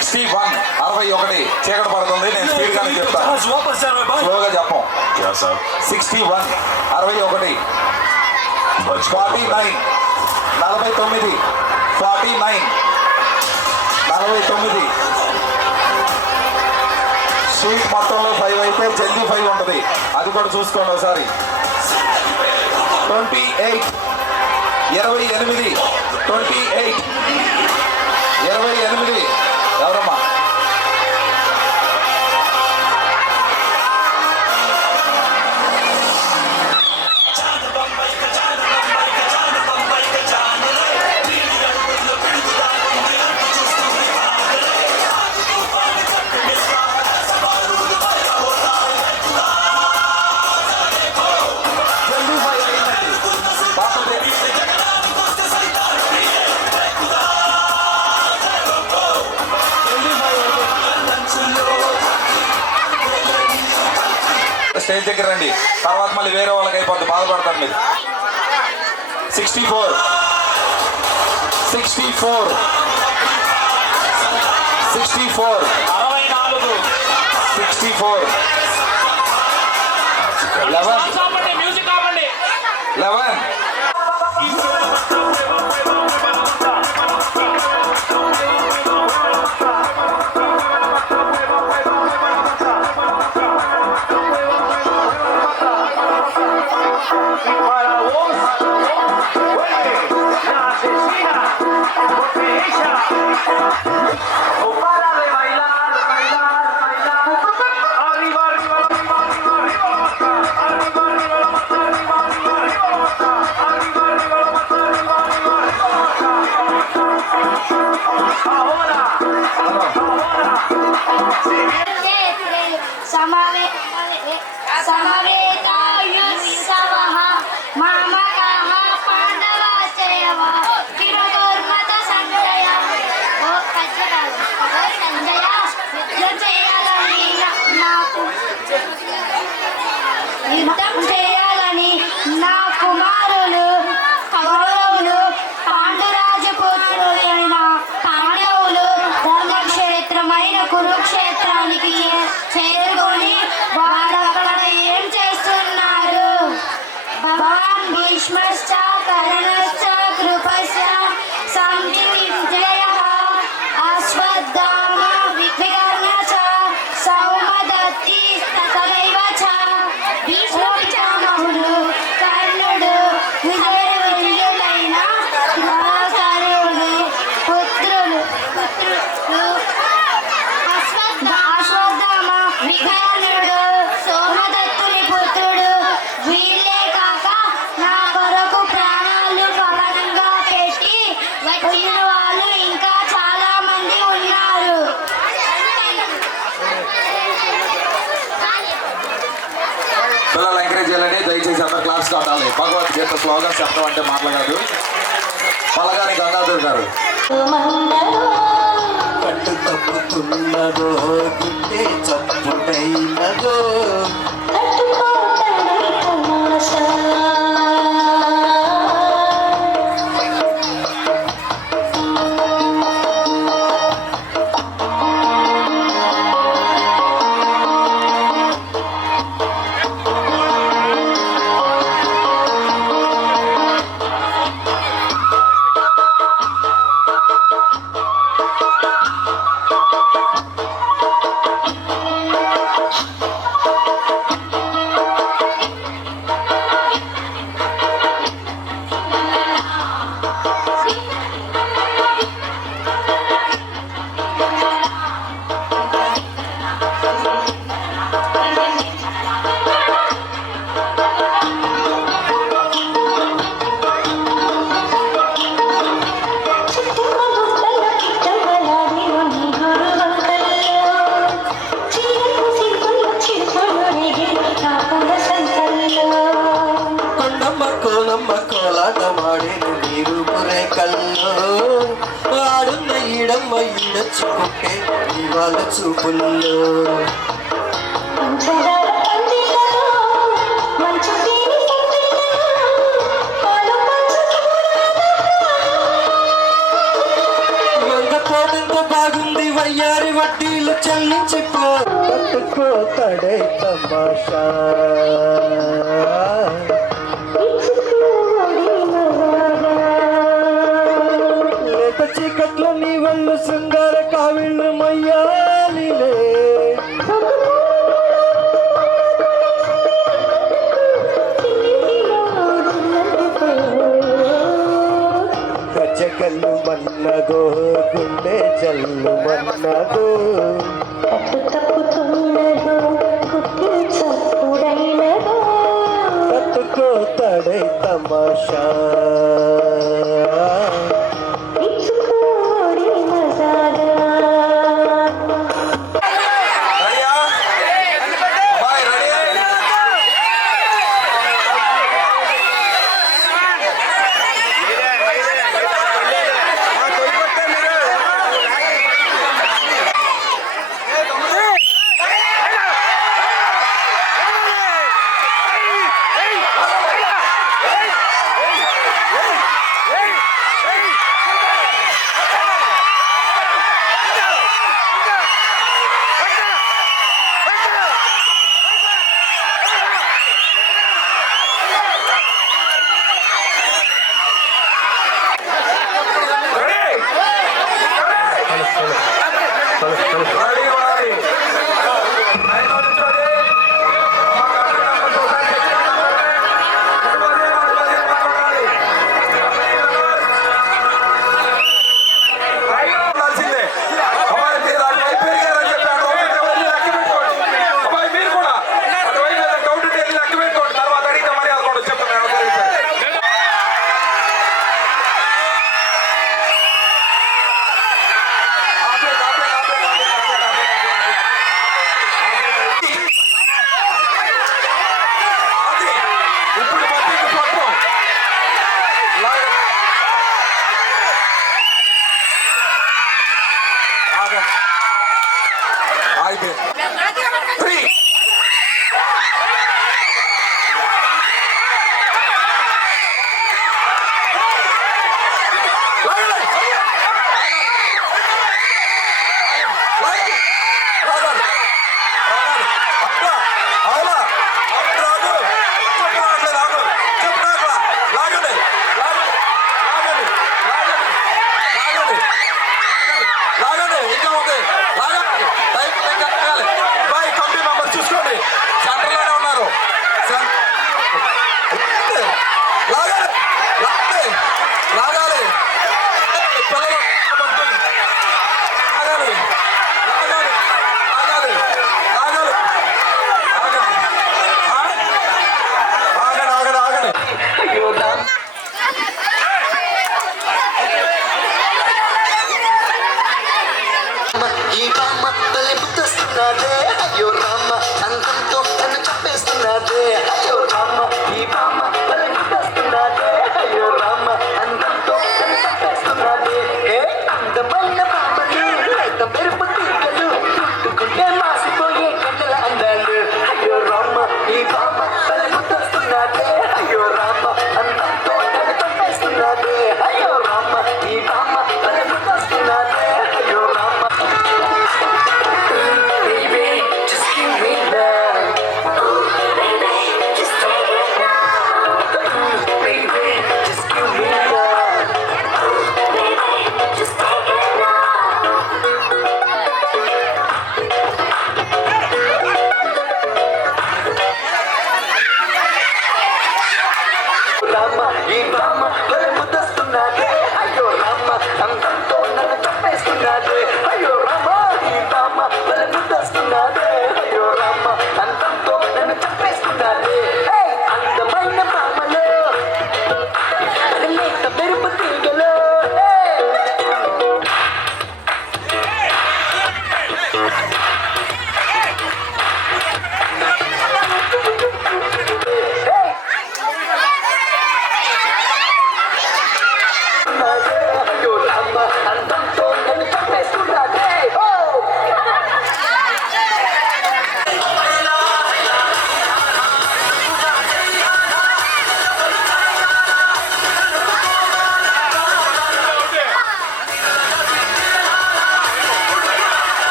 61 చీకటి పడుతుంది. నేను స్పీడ్ గానే చెప్తాను, స్లోగా చెప్పం. 61 49 49 49 షీట్ మొత్తంలో 5 అయితే జల్దీ 5 ఉంటుంది, అది కూడా చూసుకోండి ఒకసారి. 28 28 ఎవరమ్మా? స్టేజ్ దగ్గర రండి, తర్వాత మళ్ళీ వేరే వాళ్ళకి అయిపోద్ది, బాధపడతారు మీరు. 64 64 64 64 11 11 యుద్ధం చేయాలని నా కుమారులు కౌరవులు పాండురాజపుత్రులైన పాండవులు ధర్మక్షేత్రమైన కురుక్షేత్రానికి చేరుకొని వారు అక్కడ ఏం చేస్తున్నారు? భవాన్ భీష్మశ్చ కర్ణశ్చ కృపశ్చ సంకి విజయః అశ్వత్థామ వికర్ణ చ సౌమదత్తి తథైవ చ. భీష్మపితామహుడు కర్ణుడు విజయులైన పుత్రులు అశ్వత్థామ వికర్ణుడు సోమదత్తుని పుత్రుడు. వీళ్ళే కాక నా కొరకు ప్రాణాలు పరంగా పెట్టి వచ్చిన వాళ్ళు ఇంకా చాలా మంది ఉన్నారు. పిల్లలు ఎంకరేజ్ చేయాలండి, దయచేసి అందరు క్లాస్ కావాలి. భగవద్గీత స్లోగన్ చెప్పడం అంటే మాటలు కాదు. పలగాని గంగాధర్ గారు. కట్టు తప్పుతున్నదో గుండె చప్పుడైనదో కోలమ్మ కోలాట మాడేను నీరు పురే కల్లో ఆడున్న ఈడమ్మ ఈడచ్చుకుంటే ఇవాళ చూపుల్లో. వంగపోటంత బాగుంది వయ్యారి చెల్లించిపో పట్టుకోతాడే తమాషా లేత చీకట్లో నీ వల్లు శృంగార కావిళ్ళు మయ్యాలిలే గజగల్లు మన్నదో గుండె జల్లు మన్నదో పట్టుకోతాడే తమాషా రెడీయా? అబ్బాయి రెడీ?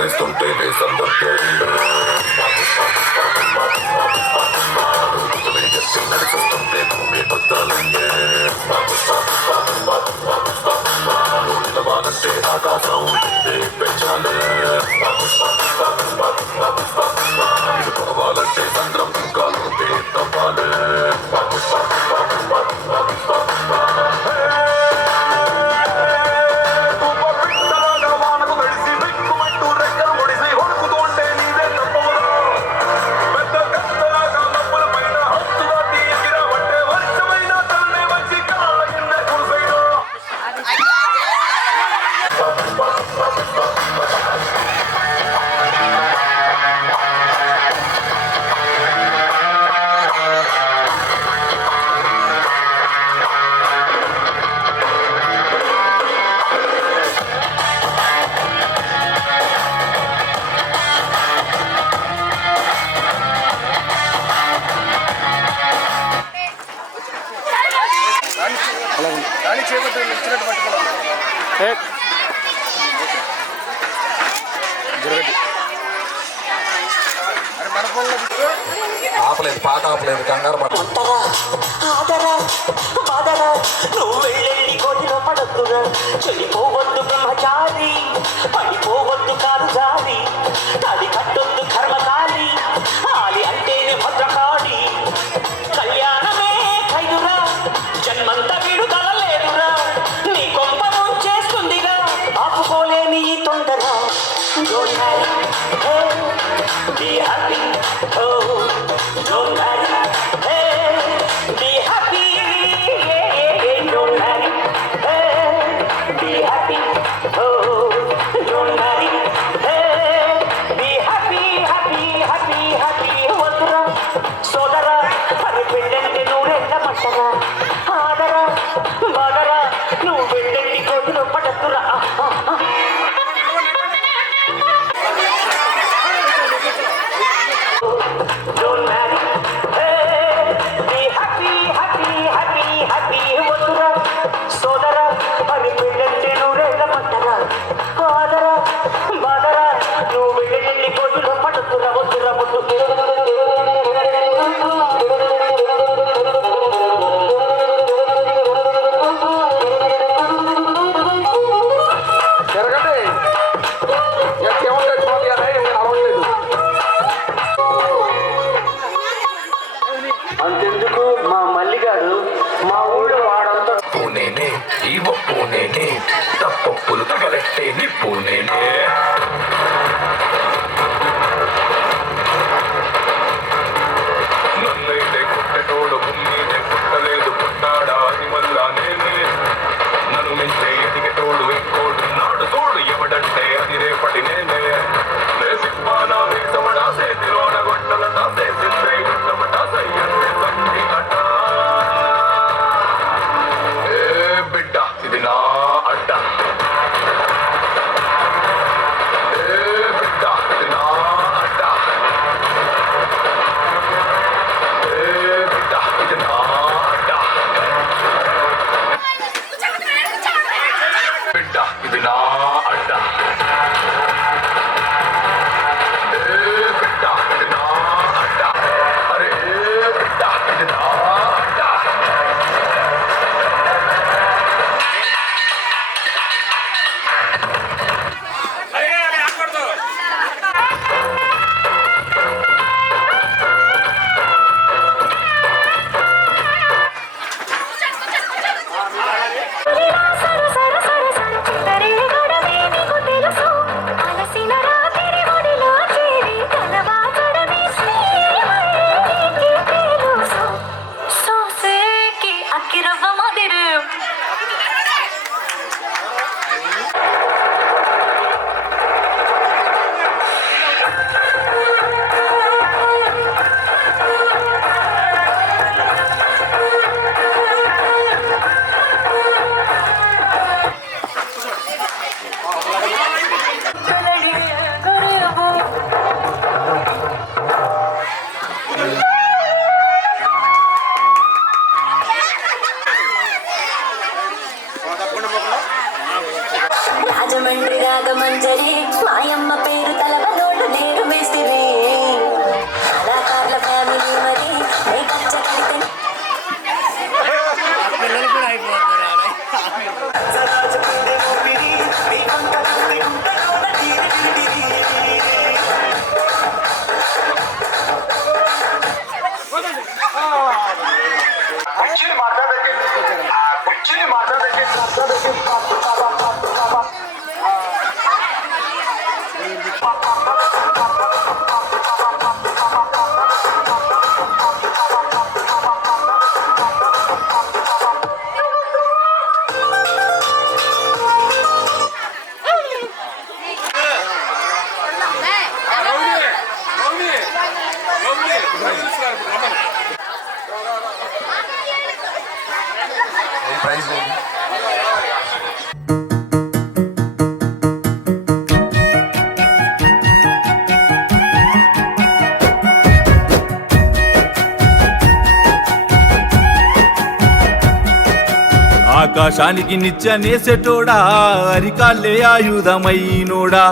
భరిస్తుంటే సందర్భం నడుస్తుంటే భూమి బద్దాలంటే వానంటే ఆకాశం పెంచాలి కావాలంటే సంద్రం కాలుంటే తప్పాలి ఆపలేదు, పాట ఆపలేదు, కంగారు పడ నువ్వు వెళ్ళి కోటిలో పడద్దురా, చెడిపోవద్దు బ్రహ్మచారి, పడిపోవద్దు కాదు జారి, తాడి కట్టొద్దు కర్మకాలి, ఆలి అంటేనే భద్రకాళి, కళ్యాణమే ఖైదురా, జన్మంతా విడుదల లేదురా, నీ కొంప చేస్తుందిగా ఆపుకోలేని ఈ తొందర. Don't marry, hey, be happy, oh, don't marry, hey, be happy, yeah, don't marry, hey, be happy, oh, don't marry, hey, be happy, happy, happy, happy, వద్దురా సోదరా, అది పెళ్ళంటే నూరెళ్ళ మట్టరా, ఆడరా బాడరా, నువ్వు వెళ్ళండి కోతులు పడద్దురా. Don't marry, hey, be happy, happy, happy, happy, వద్దురా సోదరా, అది పెళ్ళంటే నూరెళ్ళ మట్టరా, ఆడరా బాడరా, నువ్వు వెళ్ళండి కోతులు పడద్దురా, వద్దురా వద్దు. జరగండి, అరవట్లేదు. అంతెందుకు మా మల్లిగాడు మా ఊళ్ళో వాడంతా పూనేనే ఈ పూనేనే తప్పప్పులు తగలెట్టే నీ పూనేనే నన్నైతే కుట్టటోడు భూమినే పుట్టలేదు, పుట్టాడా అని మళ్ళా నేనే, నన్ను మించే ఎదిగటోడు ఇంకోడు నాడు తోడు, ఎవడంటే అది రేపటి నేనే, సిప్పానా వేసవడా సేతిలోన గొట్టల దాసే సిందే గుట్టమట సయ్యంటే సండి అట. బిడ్డ ఇది నా అడ్డ, బిడ్డ ఇది నా అడ్డ, బిడ్డ ఇది నా అడ్డ, బిడ్డ ఇది నా అడ్డ, బిడ్డ ఇది నా అడ్డ, అరే బిడ్డ ఇది నా అడ్డ. రాజమండ్రి రాగమంజరి మాయమ్మ పేరు ఆకాశానికి నిత్యనేసేటోడా అరికాళ్ళే ఆయుధమైనోడా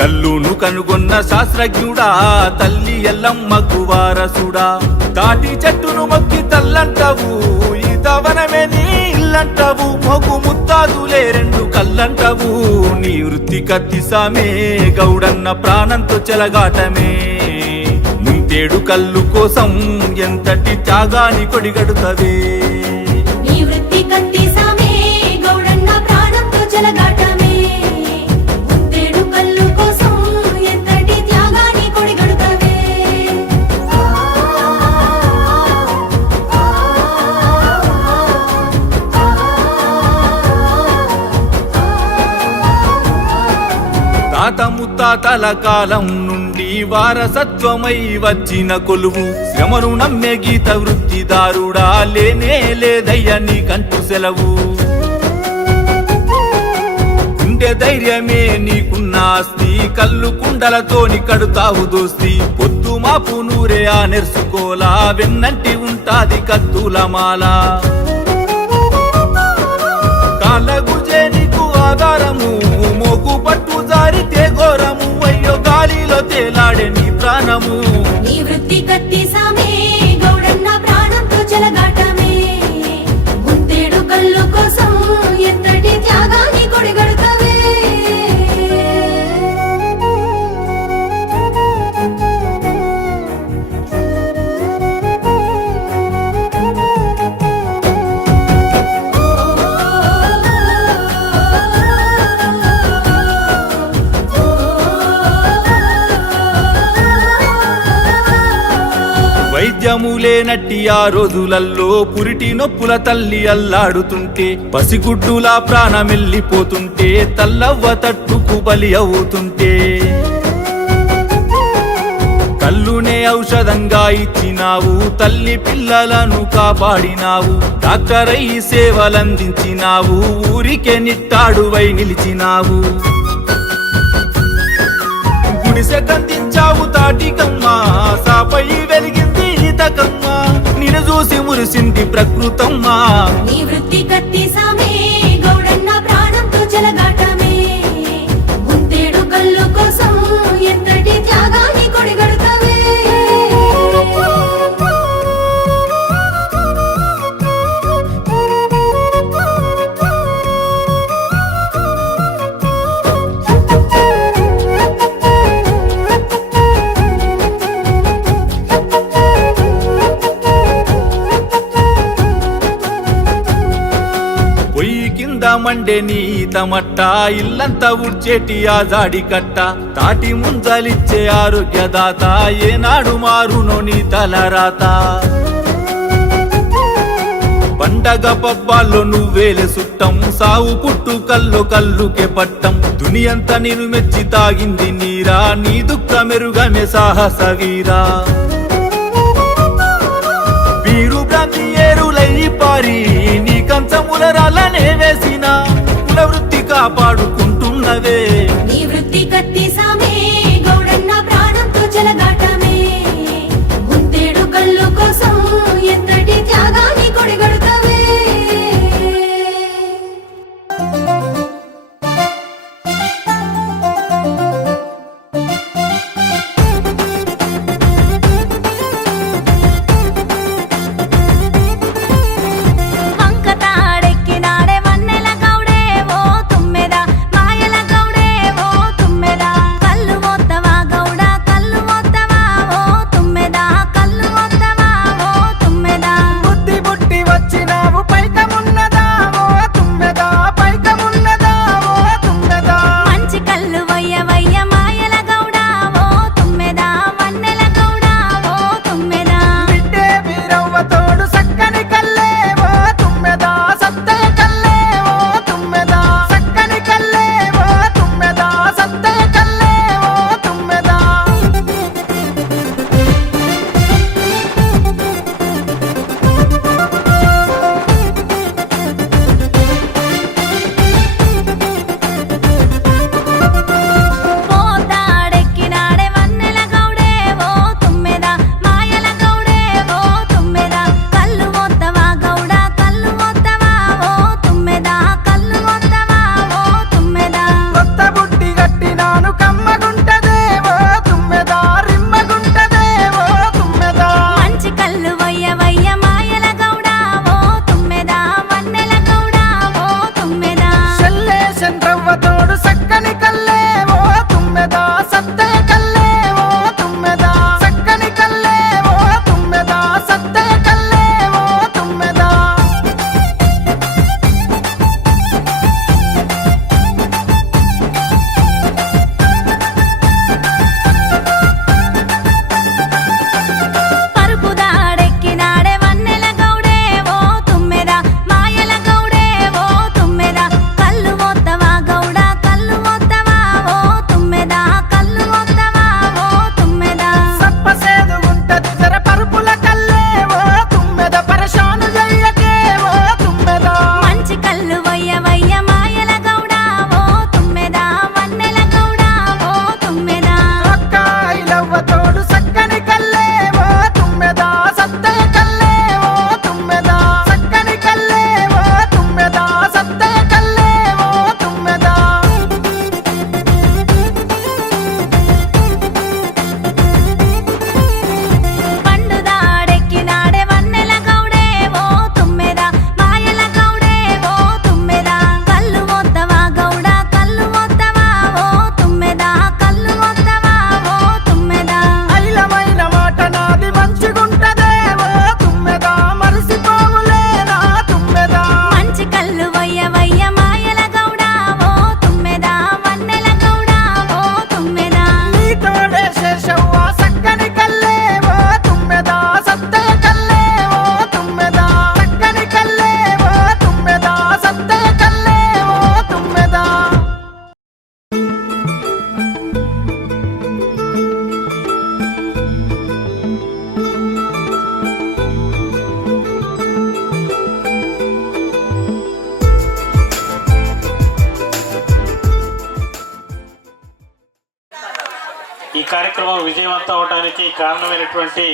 కల్లును కనుగొన్న శాస్త్రజ్ఞుడా తల్లి ఎల్లమ్మకు వారసుడా తాటి చెట్టును మొక్కి తల్లంటవు ఈతవనమే నీ ఇల్లంటవు మొగు ముత్తాదులే రెండు కల్లంటవు నీ వృత్తి కత్తిసామే గౌడన్న ప్రాణంతో చెలగాటమే ముంతేడు కల్లు కోసం ఎంతటి త్యాగాని కొడిగడుతవే నీ వృత్తి కత్తిసామే గౌడన్న ప్రాణంతో చెలగాటమే ముంతేడు కల్లు కోసం ఎంతటి త్యాగాన్ని కొడిగడుతవే తాత ముత్తాతల కాలం నుండి వారసత్వమై వచ్చిన కొలువు శ్రమను నమ్మే గీత వృత్తిదారుడా లేనే లేదయ్య నీకంటూ సెలవు గుండె ధైర్యమే నీకున్న ఆస్తి కళ్ళు కుండలతోని కడుతావు దోస్తి పొద్దు మాపు నూరే ఆ నెర్సుకోలా వెన్నంటి ఉంటాది కత్తుల మాల కాళ్ళగుజే నీకు ఆధారము మోగు పట్టు జారితే ఘోరము అయ్యో గాలిలో తేలాడే నీ ప్రాణము నీ వృత్తి కత్తిసామే గౌడన్న ప్రాణంతో చెలగాటమే ముంతేడు కల్లు కోసం ఎంతటి త్యాగాన్ని కొడిగడుతవే వైద్యములేనట్టి ఆ రోజులల్లో పురిటి నొప్పుల తల్లి అల్లాడుతుంటే పసిగుడ్డులా ప్రాణమెల్లిపోతుంటే తల్లవ్వ తట్టుకు బలి అవుతుంటే కల్లునే ఔషధంగా ఇచ్చినావు తల్లి పిల్లలను కాపాడినావు డాక్టరై సేవలందించినావు ఊరికే నిట్టాడువై నిలిచినావు గుడిసె కందించావు తాటికమ్మా సాపై వెలిగింది ఈతకమ్మా నిన్ను చూసి మురిసింది ప్రకృతమ్మా నీ వృత్తి కత్తిసామే గౌడన్న ప్రాణంతో చెలగాటమే ముంతేడు కల్లు కోసం ఎంతటి త్యాగాన్ని కొడిగడుతవే పొయ్యి కింద మండే నీ తమట్ట ఇల్లంతా ఉడ్చేటి ఆ జాడి కట్ట తాటి ముంజలిచ్చే ఆరోగ్యదాత ఏనాడు మారునో నీ తలరాత పండగ పబ్బాల్లో నువ్వేలే సుట్టం సావు పుట్టు కల్లు కల్లుకే పట్టం దునియంత నిన్ను మెచ్చి తాగింది నీరా నీ దుఃఖ మెరుగమే సాహస వీరా వీరు బ్రాంతి ఏరులై పారి నీ కంచముల రాళ్ళనే వేసిన కుల వృత్తి కాపాడుకుంటున్నవే నీ వృత్తి కత్తిసామే గౌడన్న ప్రాణంతో చెలగాటమే ముంతేడు కల్లు కోసం ఎంతటి త్యాగాన్ని కొడిగడుతవే వంక తాడెక్కినాడే వన్నెల గౌడే ఓ తుమ్మెద మాయల గౌడే ఈ కార్యక్రమం విజయవంతం అవడానికి కారణమైనటువంటి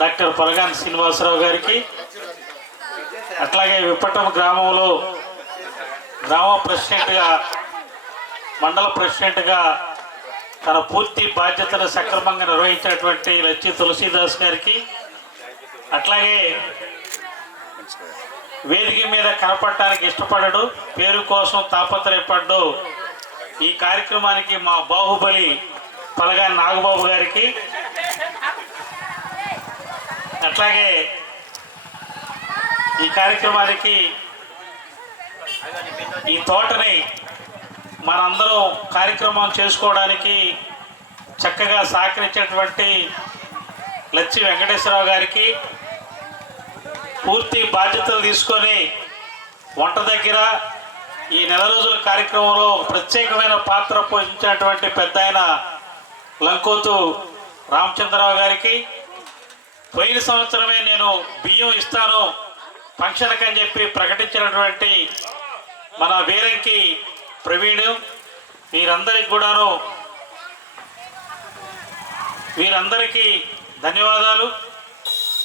డాక్టర్ పొలగాని శ్రీనివాసరావు గారికి, అట్లాగే విప్పటం గ్రామంలో గ్రామ ప్రెసిడెంట్గా, మండల ప్రెసిడెంట్గా తన పూర్తి బాధ్యతను సక్రమంగా నిర్వహించినటువంటి లచ్చి తులసీదాస్ గారికి, అట్లాగే వేదిక మీద కనపడటానికి ఇష్టపడడు, పేరు కోసం తాపత్రయపడ్డు ఈ కార్యక్రమానికి మా బాహుబలి పలగాని నాగబాబు గారికి, అట్లాగే ఈ కార్యక్రమానికి ఈ తోటని మనందరం కార్యక్రమం చేసుకోవడానికి చక్కగా సహకరించేటువంటి లచ్చి వెంకటేశ్వరరావు గారికి, పూర్తి బాధ్యతలు తీసుకొని వంట దగ్గర ఈ నెల రోజుల కార్యక్రమంలో ప్రత్యేకమైన పాత్ర పోషించినటువంటి పెద్ద ఆయన లంకోతు రామచంద్రరావు గారికి, పోయిన సంవత్సరమే నేను బియ్యం ఇస్తాను ఫంక్షన్కి అని చెప్పి ప్రకటించినటువంటి మన వీరంకి ప్రవీణ్, వీరందరికీ ధన్యవాదాలు.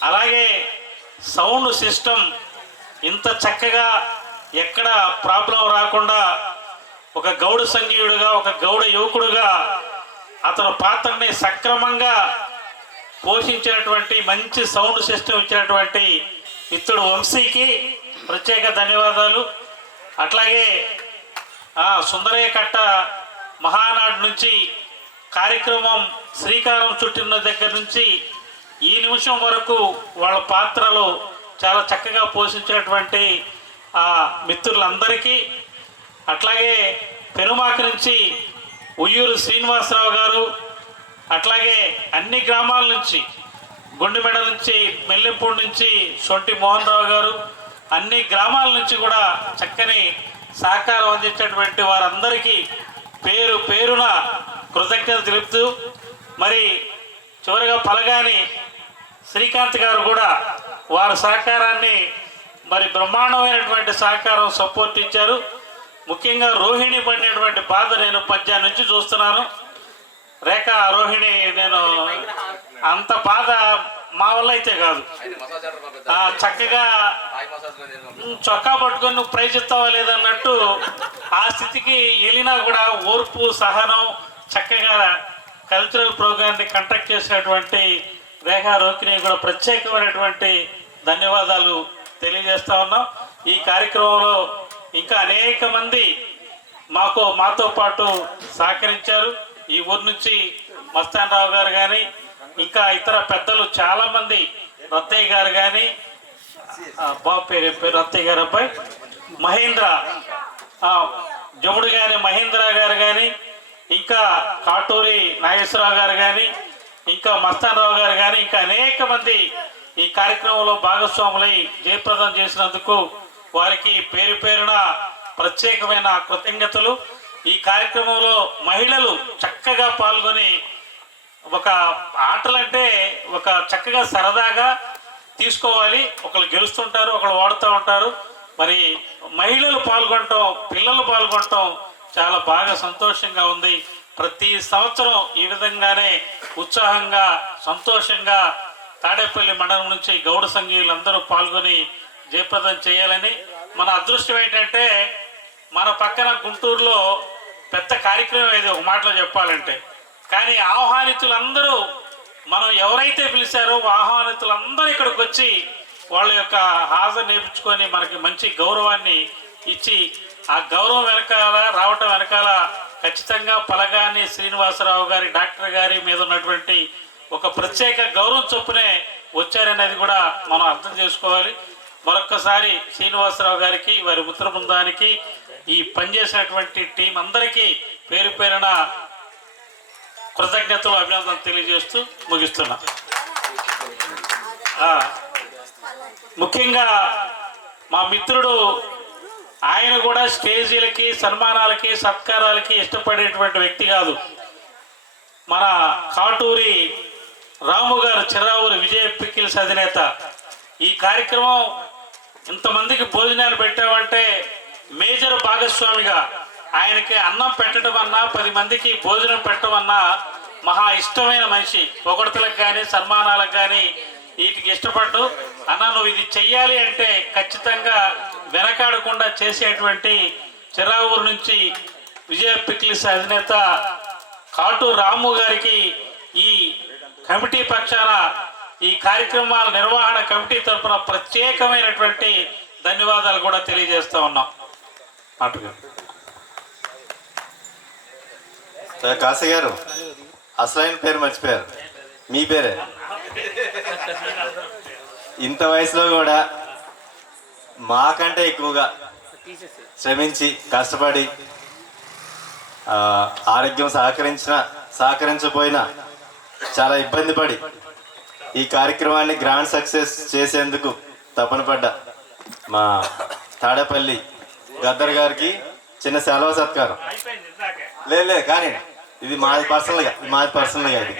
అలాగే సౌండ్ సిస్టమ్ ఇంత చక్కగా ఎక్కడ ప్రాబ్లం రాకుండా ఒక గౌడ సంఘీయుడుగా, ఒక గౌడ యువకుడుగా అతను పాత్రని సక్రమంగా పోషించినటువంటి మంచి సౌండ్ సిస్టమ్ ఇచ్చినటువంటి మిత్రుడు వంశీకి ప్రత్యేక ధన్యవాదాలు. అట్లాగే సుందరయ్య కట్ట మహానాడు నుంచి కార్యక్రమం శ్రీకారం చుట్టిన దగ్గర నుంచి ఈ నిమిషం వరకు వాళ్ళ పాత్రలు చాలా చక్కగా పోషించినటువంటి ఆ మిత్రులందరికీ, అట్లాగే పెనుమాక నుంచి ఉయ్యూరు శ్రీనివాసరావు గారు, అట్లాగే అన్ని గ్రామాల నుంచి గుండెమెడ నుంచి మెల్లెంపూడి నుంచి సొంటి మోహన్ రావు గారు, అన్ని గ్రామాల నుంచి కూడా చక్కని సహకారం అందించినటువంటి వారందరికీ పేరు పేరున కృతజ్ఞత తెలుపుతూ, మరి చివరిగా పలగాని శ్రీకాంత్ గారు కూడా వారి సహకారాన్ని మరి బ్రహ్మాండమైనటువంటి సహకారం సపోర్ట్ ఇచ్చారు. ముఖ్యంగా రోహిణి పడినటువంటి బాధ నేను పద్యాన్ని నుంచి చూస్తున్నాను. రేఖ రోహిణి, నేను అంత బాధ మా వల్ల అయితే కాదు. చక్కగా చొక్కా పట్టుకొని నువ్వు ప్రైజ్ ఇస్తావా లేదన్నట్టు ఆ స్థితికి వెళ్ళినా కూడా ఓర్పు, సహనం, చక్కగా కల్చరల్ ప్రోగ్రామ్ని కండక్ట్ చేసినటువంటి రేఖా రోహిణి కూడా ప్రత్యేకమైనటువంటి ధన్యవాదాలు తెలియజేస్తా ఉన్నాం. ఈ కార్యక్రమంలో ఇంకా అనేక మంది మాతో పాటు సహకరించారు. ఈ ఊరు నుంచి మస్తాన్ రావు గారు కానీ, ఇంకా ఇతర పెద్దలు చాలామంది, రత్తయ్య గారు కానీ, బాబు పేరు రత్తయ్య గారు అబ్బాయి మహేంద్ర, జముడు గారి మహేంద్ర గారు కానీ, ఇంకా కాటూరి నాగేశ్వరరావు గారు కానీ, ఇంకా మస్తాన్ రావు గారు కానీ, ఇంకా అనేక మంది ఈ కార్యక్రమంలో భాగస్వాములై జయప్రదం చేసినందుకు వారికి పేరు పేరున ప్రత్యేకమైన కృతజ్ఞతలు. ఈ కార్యక్రమంలో మహిళలు చక్కగా పాల్గొని, ఒక ఆటలంటే ఒక చక్కగా సరదాగా తీసుకోవాలి. ఒకళ్ళు గెలుస్తుంటారు, ఒకళ్ళు ఓడుతూ ఉంటారు. మరి మహిళలు పాల్గొనటం, పిల్లలు పాల్గొనటం చాలా బాగా సంతోషంగా ఉంది. ప్రతి సంవత్సరం ఈ విధంగానే ఉత్సాహంగా, సంతోషంగా తాడేపల్లి మండలం నుంచి గౌడ సంఘీయులందరూ పాల్గొని జయప్రదం చేయాలని. మన అదృష్టం ఏంటంటే మన పక్కన గుంటూరులో పెద్ద కార్యక్రమం ఏది ఒక మాటలో చెప్పాలంటే, కానీ ఆహ్వానితులందరూ మనం ఎవరైతే పిలిచారో ఆహ్వానితులందరూ ఇక్కడికి వచ్చి వాళ్ళ యొక్క హాజరు నేర్చుకొని మనకి మంచి గౌరవాన్ని ఇచ్చి, ఆ గౌరవం వెనకాల రావటం వెనకాల ఖచ్చితంగా పలగాని శ్రీనివాసరావు గారి, డాక్టర్ గారి మీద ఉన్నటువంటి ఒక ప్రత్యేక గౌరవం చొప్పునే వచ్చారనేది కూడా మనం అర్థం చేసుకోవాలి. మరొక్కసారి శ్రీనివాసరావు గారికి, వారి మిత్ర బృందానికి, ఈ పనిచేసినటువంటి టీం అందరికీ పేరు పేరున కృతజ్ఞతలు, అభినందనలు తెలియజేస్తూ ముగిస్తున్నా. ముఖ్యంగా మా మిత్రుడు, ఆయన కూడా స్టేజీలకి, సన్మానాలకి, సత్కారాలకి ఇష్టపడేటువంటి వ్యక్తి కాదు. మన కాటూరి రాము గారు, చిరావురి విజయ పికిల్స్ అధినేత. ఈ కార్యక్రమం ఇంతమందికి భోజనాలు పెట్టామంటే మేజర్ భాగస్వామిగా ఆయనకి అన్నం పెట్టడం అన్నా 10 మందికి భోజనం పెట్టడం అన్నా మహా ఇష్టమైన మనిషి. పొగడతలకు కానీ సన్మానాలకు కానీ వీటికి ఇష్టపడ్డు. అన్న నువ్వు ఇది చెయ్యాలి అంటే ఖచ్చితంగా వెనకాడకుండా చేసేటువంటి చిరావూరు నుంచి విజయ పిక్లిస్ అధినేత కాటూరు రాము గారికి ఈ కమిటీ పక్షాన ఈ కార్యక్రమాల నిర్వహణ కమిటీ తరఫున ప్రత్యేకమైనటువంటి ధన్యవాదాలు కూడా తెలియజేస్తూ ఉన్నాం. అటుగా కాశీ గారు అసలైన పేరు మర్చిపోయారు, మీ పేరే. ఇంత వయసులో కూడా మాకంటే ఎక్కువగా శ్రమించి కష్టపడి ఆరోగ్యం సహకరించకపోయినా చాలా ఇబ్బంది పడి ఈ కార్యక్రమాన్ని గ్రాండ్ సక్సెస్ చేసేందుకు తపన పడ్డ మా తాడేపల్లి గద్దర్ గారికి చిన్న సెలవు సత్కారం. లేదు కానీ ఇది మాది పర్సనల్గా ఇది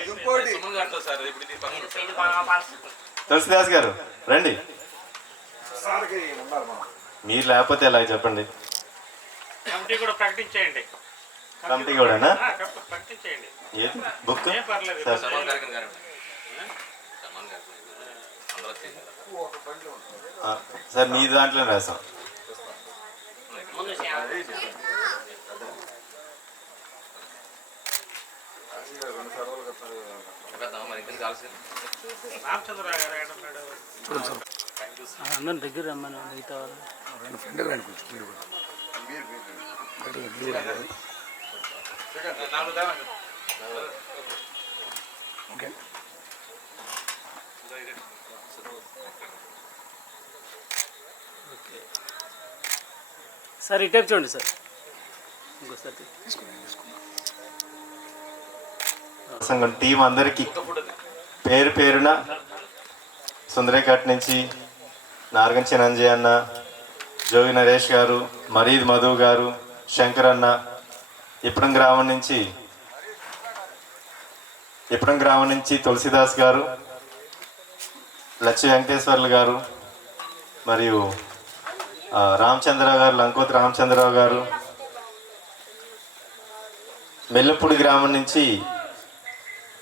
తులసిదాస్ గారు రండి. మీరు లేకపోతే ఎలా చెప్పండి. కమిటీ కూడా ప్రకటించేయండి. కమిటీ కూడానా? ప్రకటించేయండి. ఏది బుక్ సార్ మీ దాంట్లో రాసాం. అందరం దగ్గర రమ్మని మిగతా సార్ ఇటే చూడండి సార్. సంఘం టీం అందరికీ పేరు పేరున సుందరేఘాట్ నుంచి నార్గం చినంజయ్ అన్న, జోగి నరేష్ గారు, మరీద్ మధు గారు, శంకర్ అన్న, ఇప్పడం గ్రామం నుంచి తులసిదాస్ గారు, లచ్చి వెంకటేశ్వర్లు గారు, మరియు రామచంద్రరావు గారు, లంకోతి రామచంద్రరావు గారు, మెల్లపూడి గ్రామం నుంచి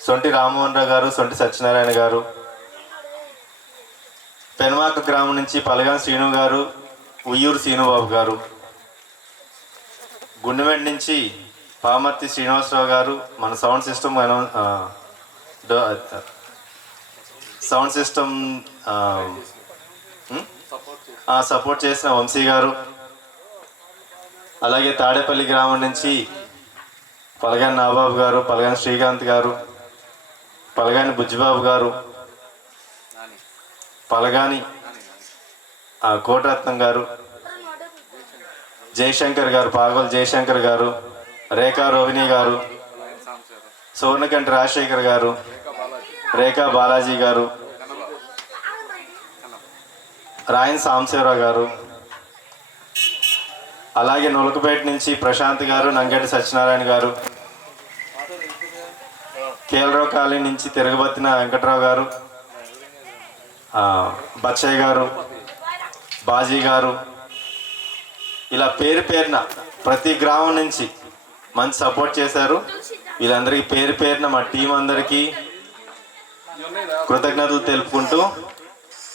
సొంటి రామ్మోహన్ రావు గారు, సొంటి సత్యనారాయణ గారు, పెనుమాక గ్రామం నుంచి పలగాన్ శ్రీను గారు, ఉయ్యూరు శ్రీనుబాబు గారు, గుండెమెడ్ నుంచి పామర్తి శ్రీనివాసరావు గారు, మన సౌండ్ సిస్టమ్ సపోర్ట్ చేసిన వంశీ గారు, అలాగే తాడేపల్లి గ్రామం నుంచి పలగాని నాబాబు గారు, పలగాని శ్రీకాంత్ గారు, పలగాని బుజ్జిబాబు గారు, పలగాని కోటరత్నం గారు, జయశంకర్ గారు, పాగోలు జయశంకర్ గారు, రేఖా రోహిణి గారు, సోర్ణకంటి రాజశేఖర్ గారు, రేఖా బాలాజీ గారు, రాయన్ సాంబశివరావు గారు, అలాగే నులకపేట నుంచి ప్రశాంత్ గారు, నంగటి సత్యనారాయణ గారు, కేలరావు కాలనీ నుంచి తిరగబత్తిన వెంకట్రావు గారు, బచ్చయ్య గారు, బాజీ గారు, ఇలా పేరు పేరున ప్రతి గ్రామం నుంచి మంచి సపోర్ట్ చేశారు. వీళ్ళందరికీ పేరు పేరున మా టీం అందరికీ కృతజ్ఞతలు తెలుపుకుంటూ,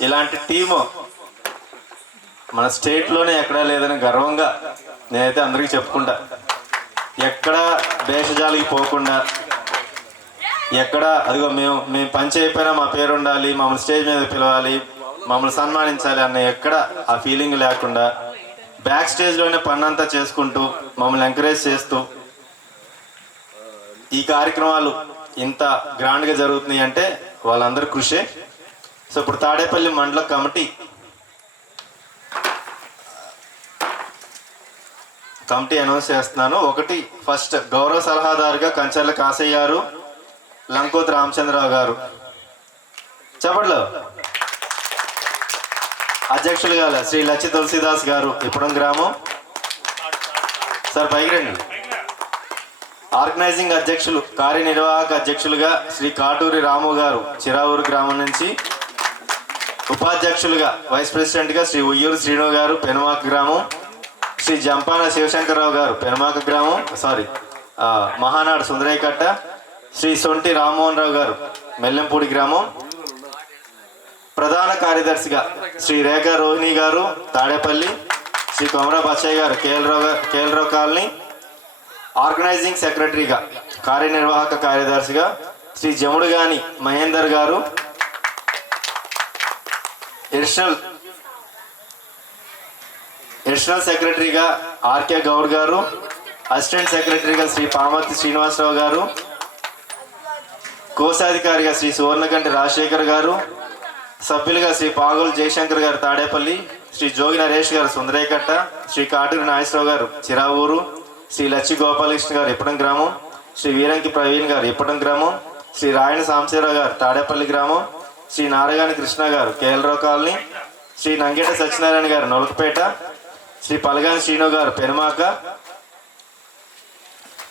ఇలాంటి టీము మన స్టేట్లోనే ఎక్కడా లేదని గర్వంగా నేనైతే అందరికీ చెప్పుకుంటా. ఎక్కడ భేషజాలకి పోకుండా, ఎక్కడ అదిగో మేము పని అయిపోయినా మా పేరు ఉండాలి, మమ్మల్ని స్టేజ్ మీద పిలవాలి, మమ్మల్ని సన్మానించాలి అన్న ఎక్కడ ఆ ఫీలింగ్ లేకుండా బ్యాక్ స్టేజ్లోనే పని అంతా చేసుకుంటూ మమ్మల్ని ఎంకరేజ్ చేస్తూ ఈ కార్యక్రమాలు ఇంత గ్రాండ్గా జరుగుతున్నాయి అంటే వాళ్ళందరూ కృషే. సో ఇప్పుడు తాడేపల్లి మండల కమిటీ అనౌన్స్ చేస్తున్నాను. ఒకటి ఫస్ట్ గౌరవ సలహాదారుగా కంచర్ల కాసయ్య గారు, లంకోతి రామచంద్రరావు గారు. చెప్పట్లో అధ్యక్షులుగా శ్రీ లచ్చి తులసిదాస్ గారు, ఇప్పడం గ్రామం. సార్ పైకి రండి. ఆర్గనైజింగ్ అధ్యక్షులు, కార్యనిర్వాహక అధ్యక్షులుగా శ్రీ కాటూరి రాము గారు, చిరావూరు గ్రామం నుంచి. ఉపాధ్యక్షులుగా వైస్ ప్రెసిడెంట్గా శ్రీ ఉయ్యూరు శ్రీను గారు, పెనుమాక గ్రామం. శ్రీ జంపాన శివశంకరరావు గారు పెనమాక గ్రామం మహానాడు సుందరయ్యకట్ట. శ్రీ సొంటి రామ్మోహన్ రావు గారు మెల్లెంపూడి గ్రామం. ప్రధాన కార్యదర్శిగా శ్రీ రేఖ రోహిణి గారు తాడేపల్లి. శ్రీ కొమరా బచ్చయ్య గారు కేఎల్రావు కాలనీ. ఆర్గనైజింగ్ సెక్రటరీగా కార్యనిర్వాహక కార్యదర్శిగా శ్రీ జముడుగాని మహేందర్ గారు. ఎడిషనల్ సెక్రటరీగా ఆర్కే గౌడ్ గారు. అసిస్టెంట్ సెక్రటరీగా శ్రీ పామర్తి శ్రీనివాసరావు గారు. కోశాధికారిగా శ్రీ సువర్ణకంటి రాజశేఖర్ గారు. సభ్యులుగా శ్రీ పాగోలు జయశంకర్ గారు తాడేపల్లి. శ్రీ జోగి నరేష్ గారు సుందరేకట్ట. శ్రీ కాటూరి నాగేశ్వరరావు గారు చిరావూరు. శ్రీ లచ్చి గోపాలకృష్ణ గారు ఇప్పటం గ్రామం. శ్రీ వీరంకి ప్రవీణ్ గారు ఇప్పటం గ్రామం. శ్రీ రాయణ సాంబశివరావు గారు తాడేపల్లి గ్రామం. శ్రీ నారగాని కృష్ణ గారు కేఎల్రావు కాలనీ. శ్రీ నంగేట సత్యనారాయణ గారు నొలకపేట. శ్రీ పలగాని శ్రీను గారు పెనమాక.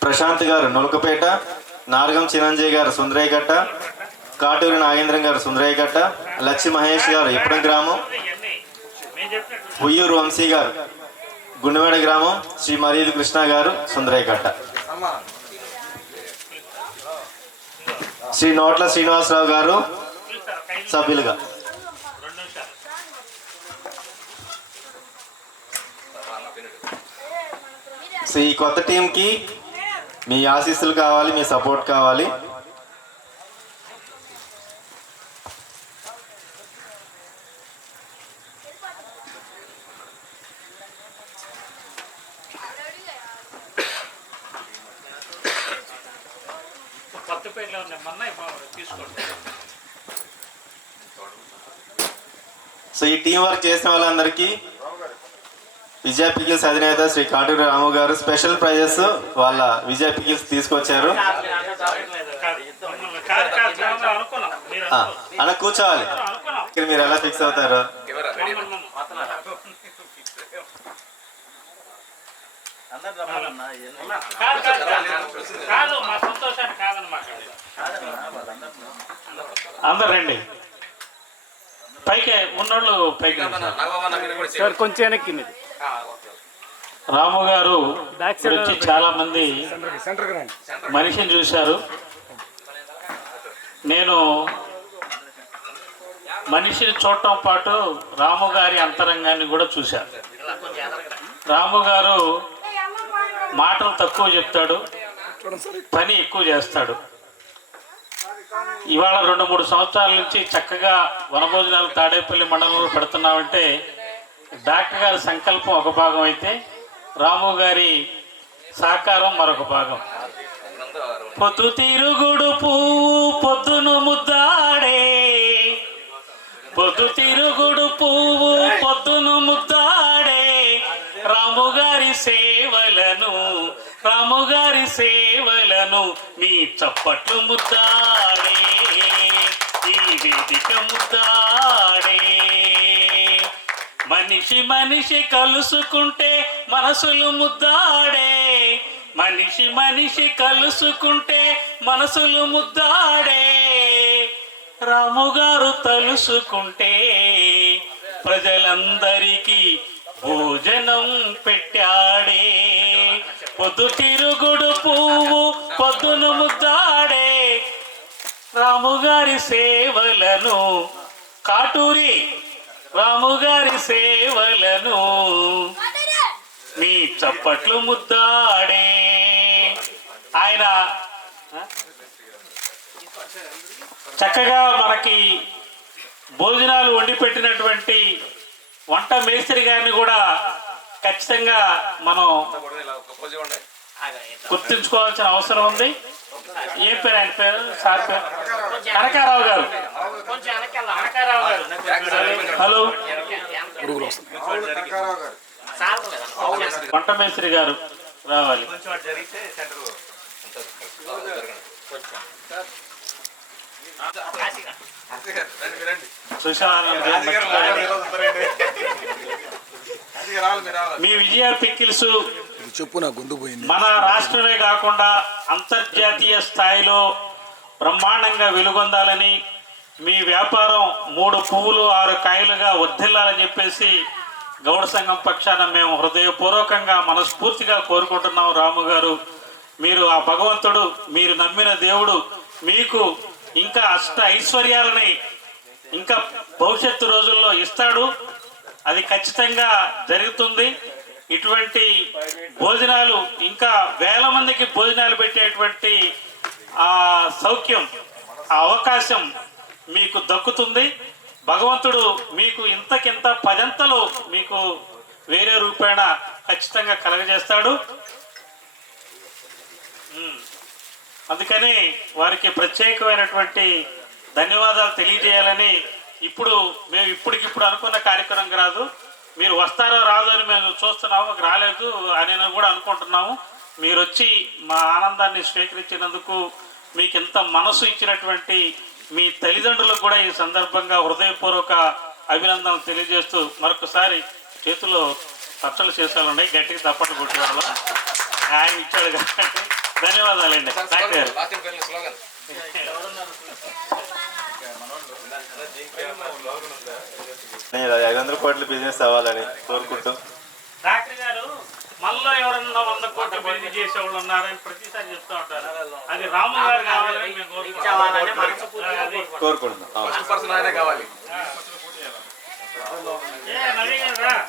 ప్రశాంత్ గారు నొలకపేట. నారగం చిరంజీవి గారు సుందరేకట్ట. కాటూరి నాగేంద్రం గారు సుందరేకట్ట. లచ్చి మహేష్ గారు ఇప్పటం గ్రామం. ఉయ్యూరు వంశీ గారు గుండెమేడ గ్రామం. శ్రీ మరీదు కృష్ణ గారు సుందరేకట్ట. శ్రీ నోట్ల శ్రీనివాసరావు గారు సభ్యులుగా. సో ఈ కొత్త టీంకి మీ ఆశీస్సులు కావాలి, మీ సపోర్ట్ కావాలి. సో ఈ టీం వర్క్ చేసిన వాళ్ళందరికీ విజయ పికిల్స్ అధినేత శ్రీ కాటూరి రాము గారు స్పెషల్ ప్రైజెస్ వాళ్ళ విజయ పికిల్స్ తీసుకొచ్చారు. అన్న కూర్చోవాలి. మీరు ఎలా ఫిక్స్ అవుతారు? అందరు రండి, పైకి ఉన్నోళ్ళు పైకి. కొంచెం వెనక్కి. రాము గారు వచ్చి చాలా మంది మనిషిని చూశారు. నేను మనిషిని చూడటం పాటు రాము గారి అంతరంగాన్ని కూడా చూశాను. రాము గారు మాటలు తక్కువ చెప్తాడు, పని ఎక్కువ చేస్తాడు. ఇవాళ 2-3 సంవత్సరాల నుంచి చక్కగా వనభోజనాలు తాడేపల్లి మండలంలో పెడుతున్నామంటే డాక్టర్ గారి సంకల్పం ఒక భాగం అయితే రాము గారి సహకారం మరొక భాగం. పొద్దు తిరుగుడు పువ్వు పొద్దును ముద్దాడే, పొద్దు తిరుగుడు పువ్వు పొద్దును ముద్దాడే, రాముగారి సేవలను రాముగారి సేవలను మీ చప్పట్లు ముద్దాడే, ఈ వేదిక ముద్దాడే. మనిషి మనిషి కలుసుకుంటే మనసులు ముద్దాడే, మనిషి మనిషి కలుసుకుంటే మనసులు ముద్దాడే, రాముగారు తలుసుకుంటే ప్రజలందరికీ భోజనం పెట్టాడే. పొద్దు తిరుగుడు పువ్వు పొద్దును ముద్దాడే, రాముగారి సేవలను కాటూరి రాముగారి సేవలను మీ చప్పట్లు ముద్దాడే. ఆయన చక్కగా మనకి భోజనాలు వండి పెట్టినటువంటి వంట మేస్త్రి గారిని కూడా ఖచ్చితంగా మనం గుర్తుంచుకోవాల్సిన అవసరం ఉంది. ఏ పేరు ఆయన పేరు? సార్ పేరు కనకారావు గారు. హలో, వంట మేస్త్రి గారు రావాలి. మీ విజయ పికిల్స్ మన రాష్ట్రమే కాకుండా అంతర్జాతీయ స్థాయిలో బ్రహ్మాండంగా వెలుగొందాలని, మీ వ్యాపారం 3 పువ్వులు 6 కాయలుగా వర్ధిల్లాలని చెప్పేసి గౌడ సంఘం పక్షాన మేము హృదయపూర్వకంగా మనస్ఫూర్తిగా కోరుకుంటున్నాం. రాము గారు, మీరు ఆ భగవంతుడు, మీరు నమ్మిన దేవుడు మీకు ఇంకా అష్ట ఐశ్వర్యాలని ఇంకా భవిష్యత్తు రోజుల్లో ఇస్తాడు. అది ఖచ్చితంగా జరుగుతుంది. ఇటువంటి భోజనాలు ఇంకా వేల మందికి భోజనాలు పెట్టేటువంటి ఆ సౌఖ్యం, ఆ అవకాశం మీకు దక్కుతుంది. భగవంతుడు మీకు ఇంతకింత పదంతలు మీకు వేరే రూపేణ ఖచ్చితంగా కలగజేస్తాడు. అందుకని వారికి ప్రత్యేకమైనటువంటి ధన్యవాదాలు తెలియజేయాలని ఇప్పుడు మేము ఇప్పటికిప్పుడు అనుకున్న కార్యక్రమం కాదు. మీరు వస్తారో రాదో అని మేము చూస్తున్నాము, రాలేదు అని కూడా అనుకుంటున్నాము. మీరు వచ్చి మా ఆనందాన్ని స్వీకరించినందుకు, మీకు ఎంత మనసు ఇచ్చినటువంటి మీ తల్లిదండ్రులకు కూడా ఈ సందర్భంగా హృదయపూర్వక అభినందనలు తెలియజేస్తూ మరొకసారి చేతిలో ఖర్చులు చేసాలండి, గట్టిగా తప్పట్లు కొట్టుకోవాలి. ఆయన ఇచ్చాడు కాబట్టి ధన్యవాదాలండి. డాక్టర్ గారు 500 కోట్ల బిజినెస్ అవ్వాలని కోరుకుంటూ, డాక్టర్ గారు మనలో ఎవరన్నా 100 కోట్ల బిజినెస్ చేసేవాళ్ళు ఉన్నారని ప్రతిసారి చెప్తూ ఉంటారు. అది రాము గారు కావాలని మేము కోరుకుంటున్నాం. నవీన్ గారు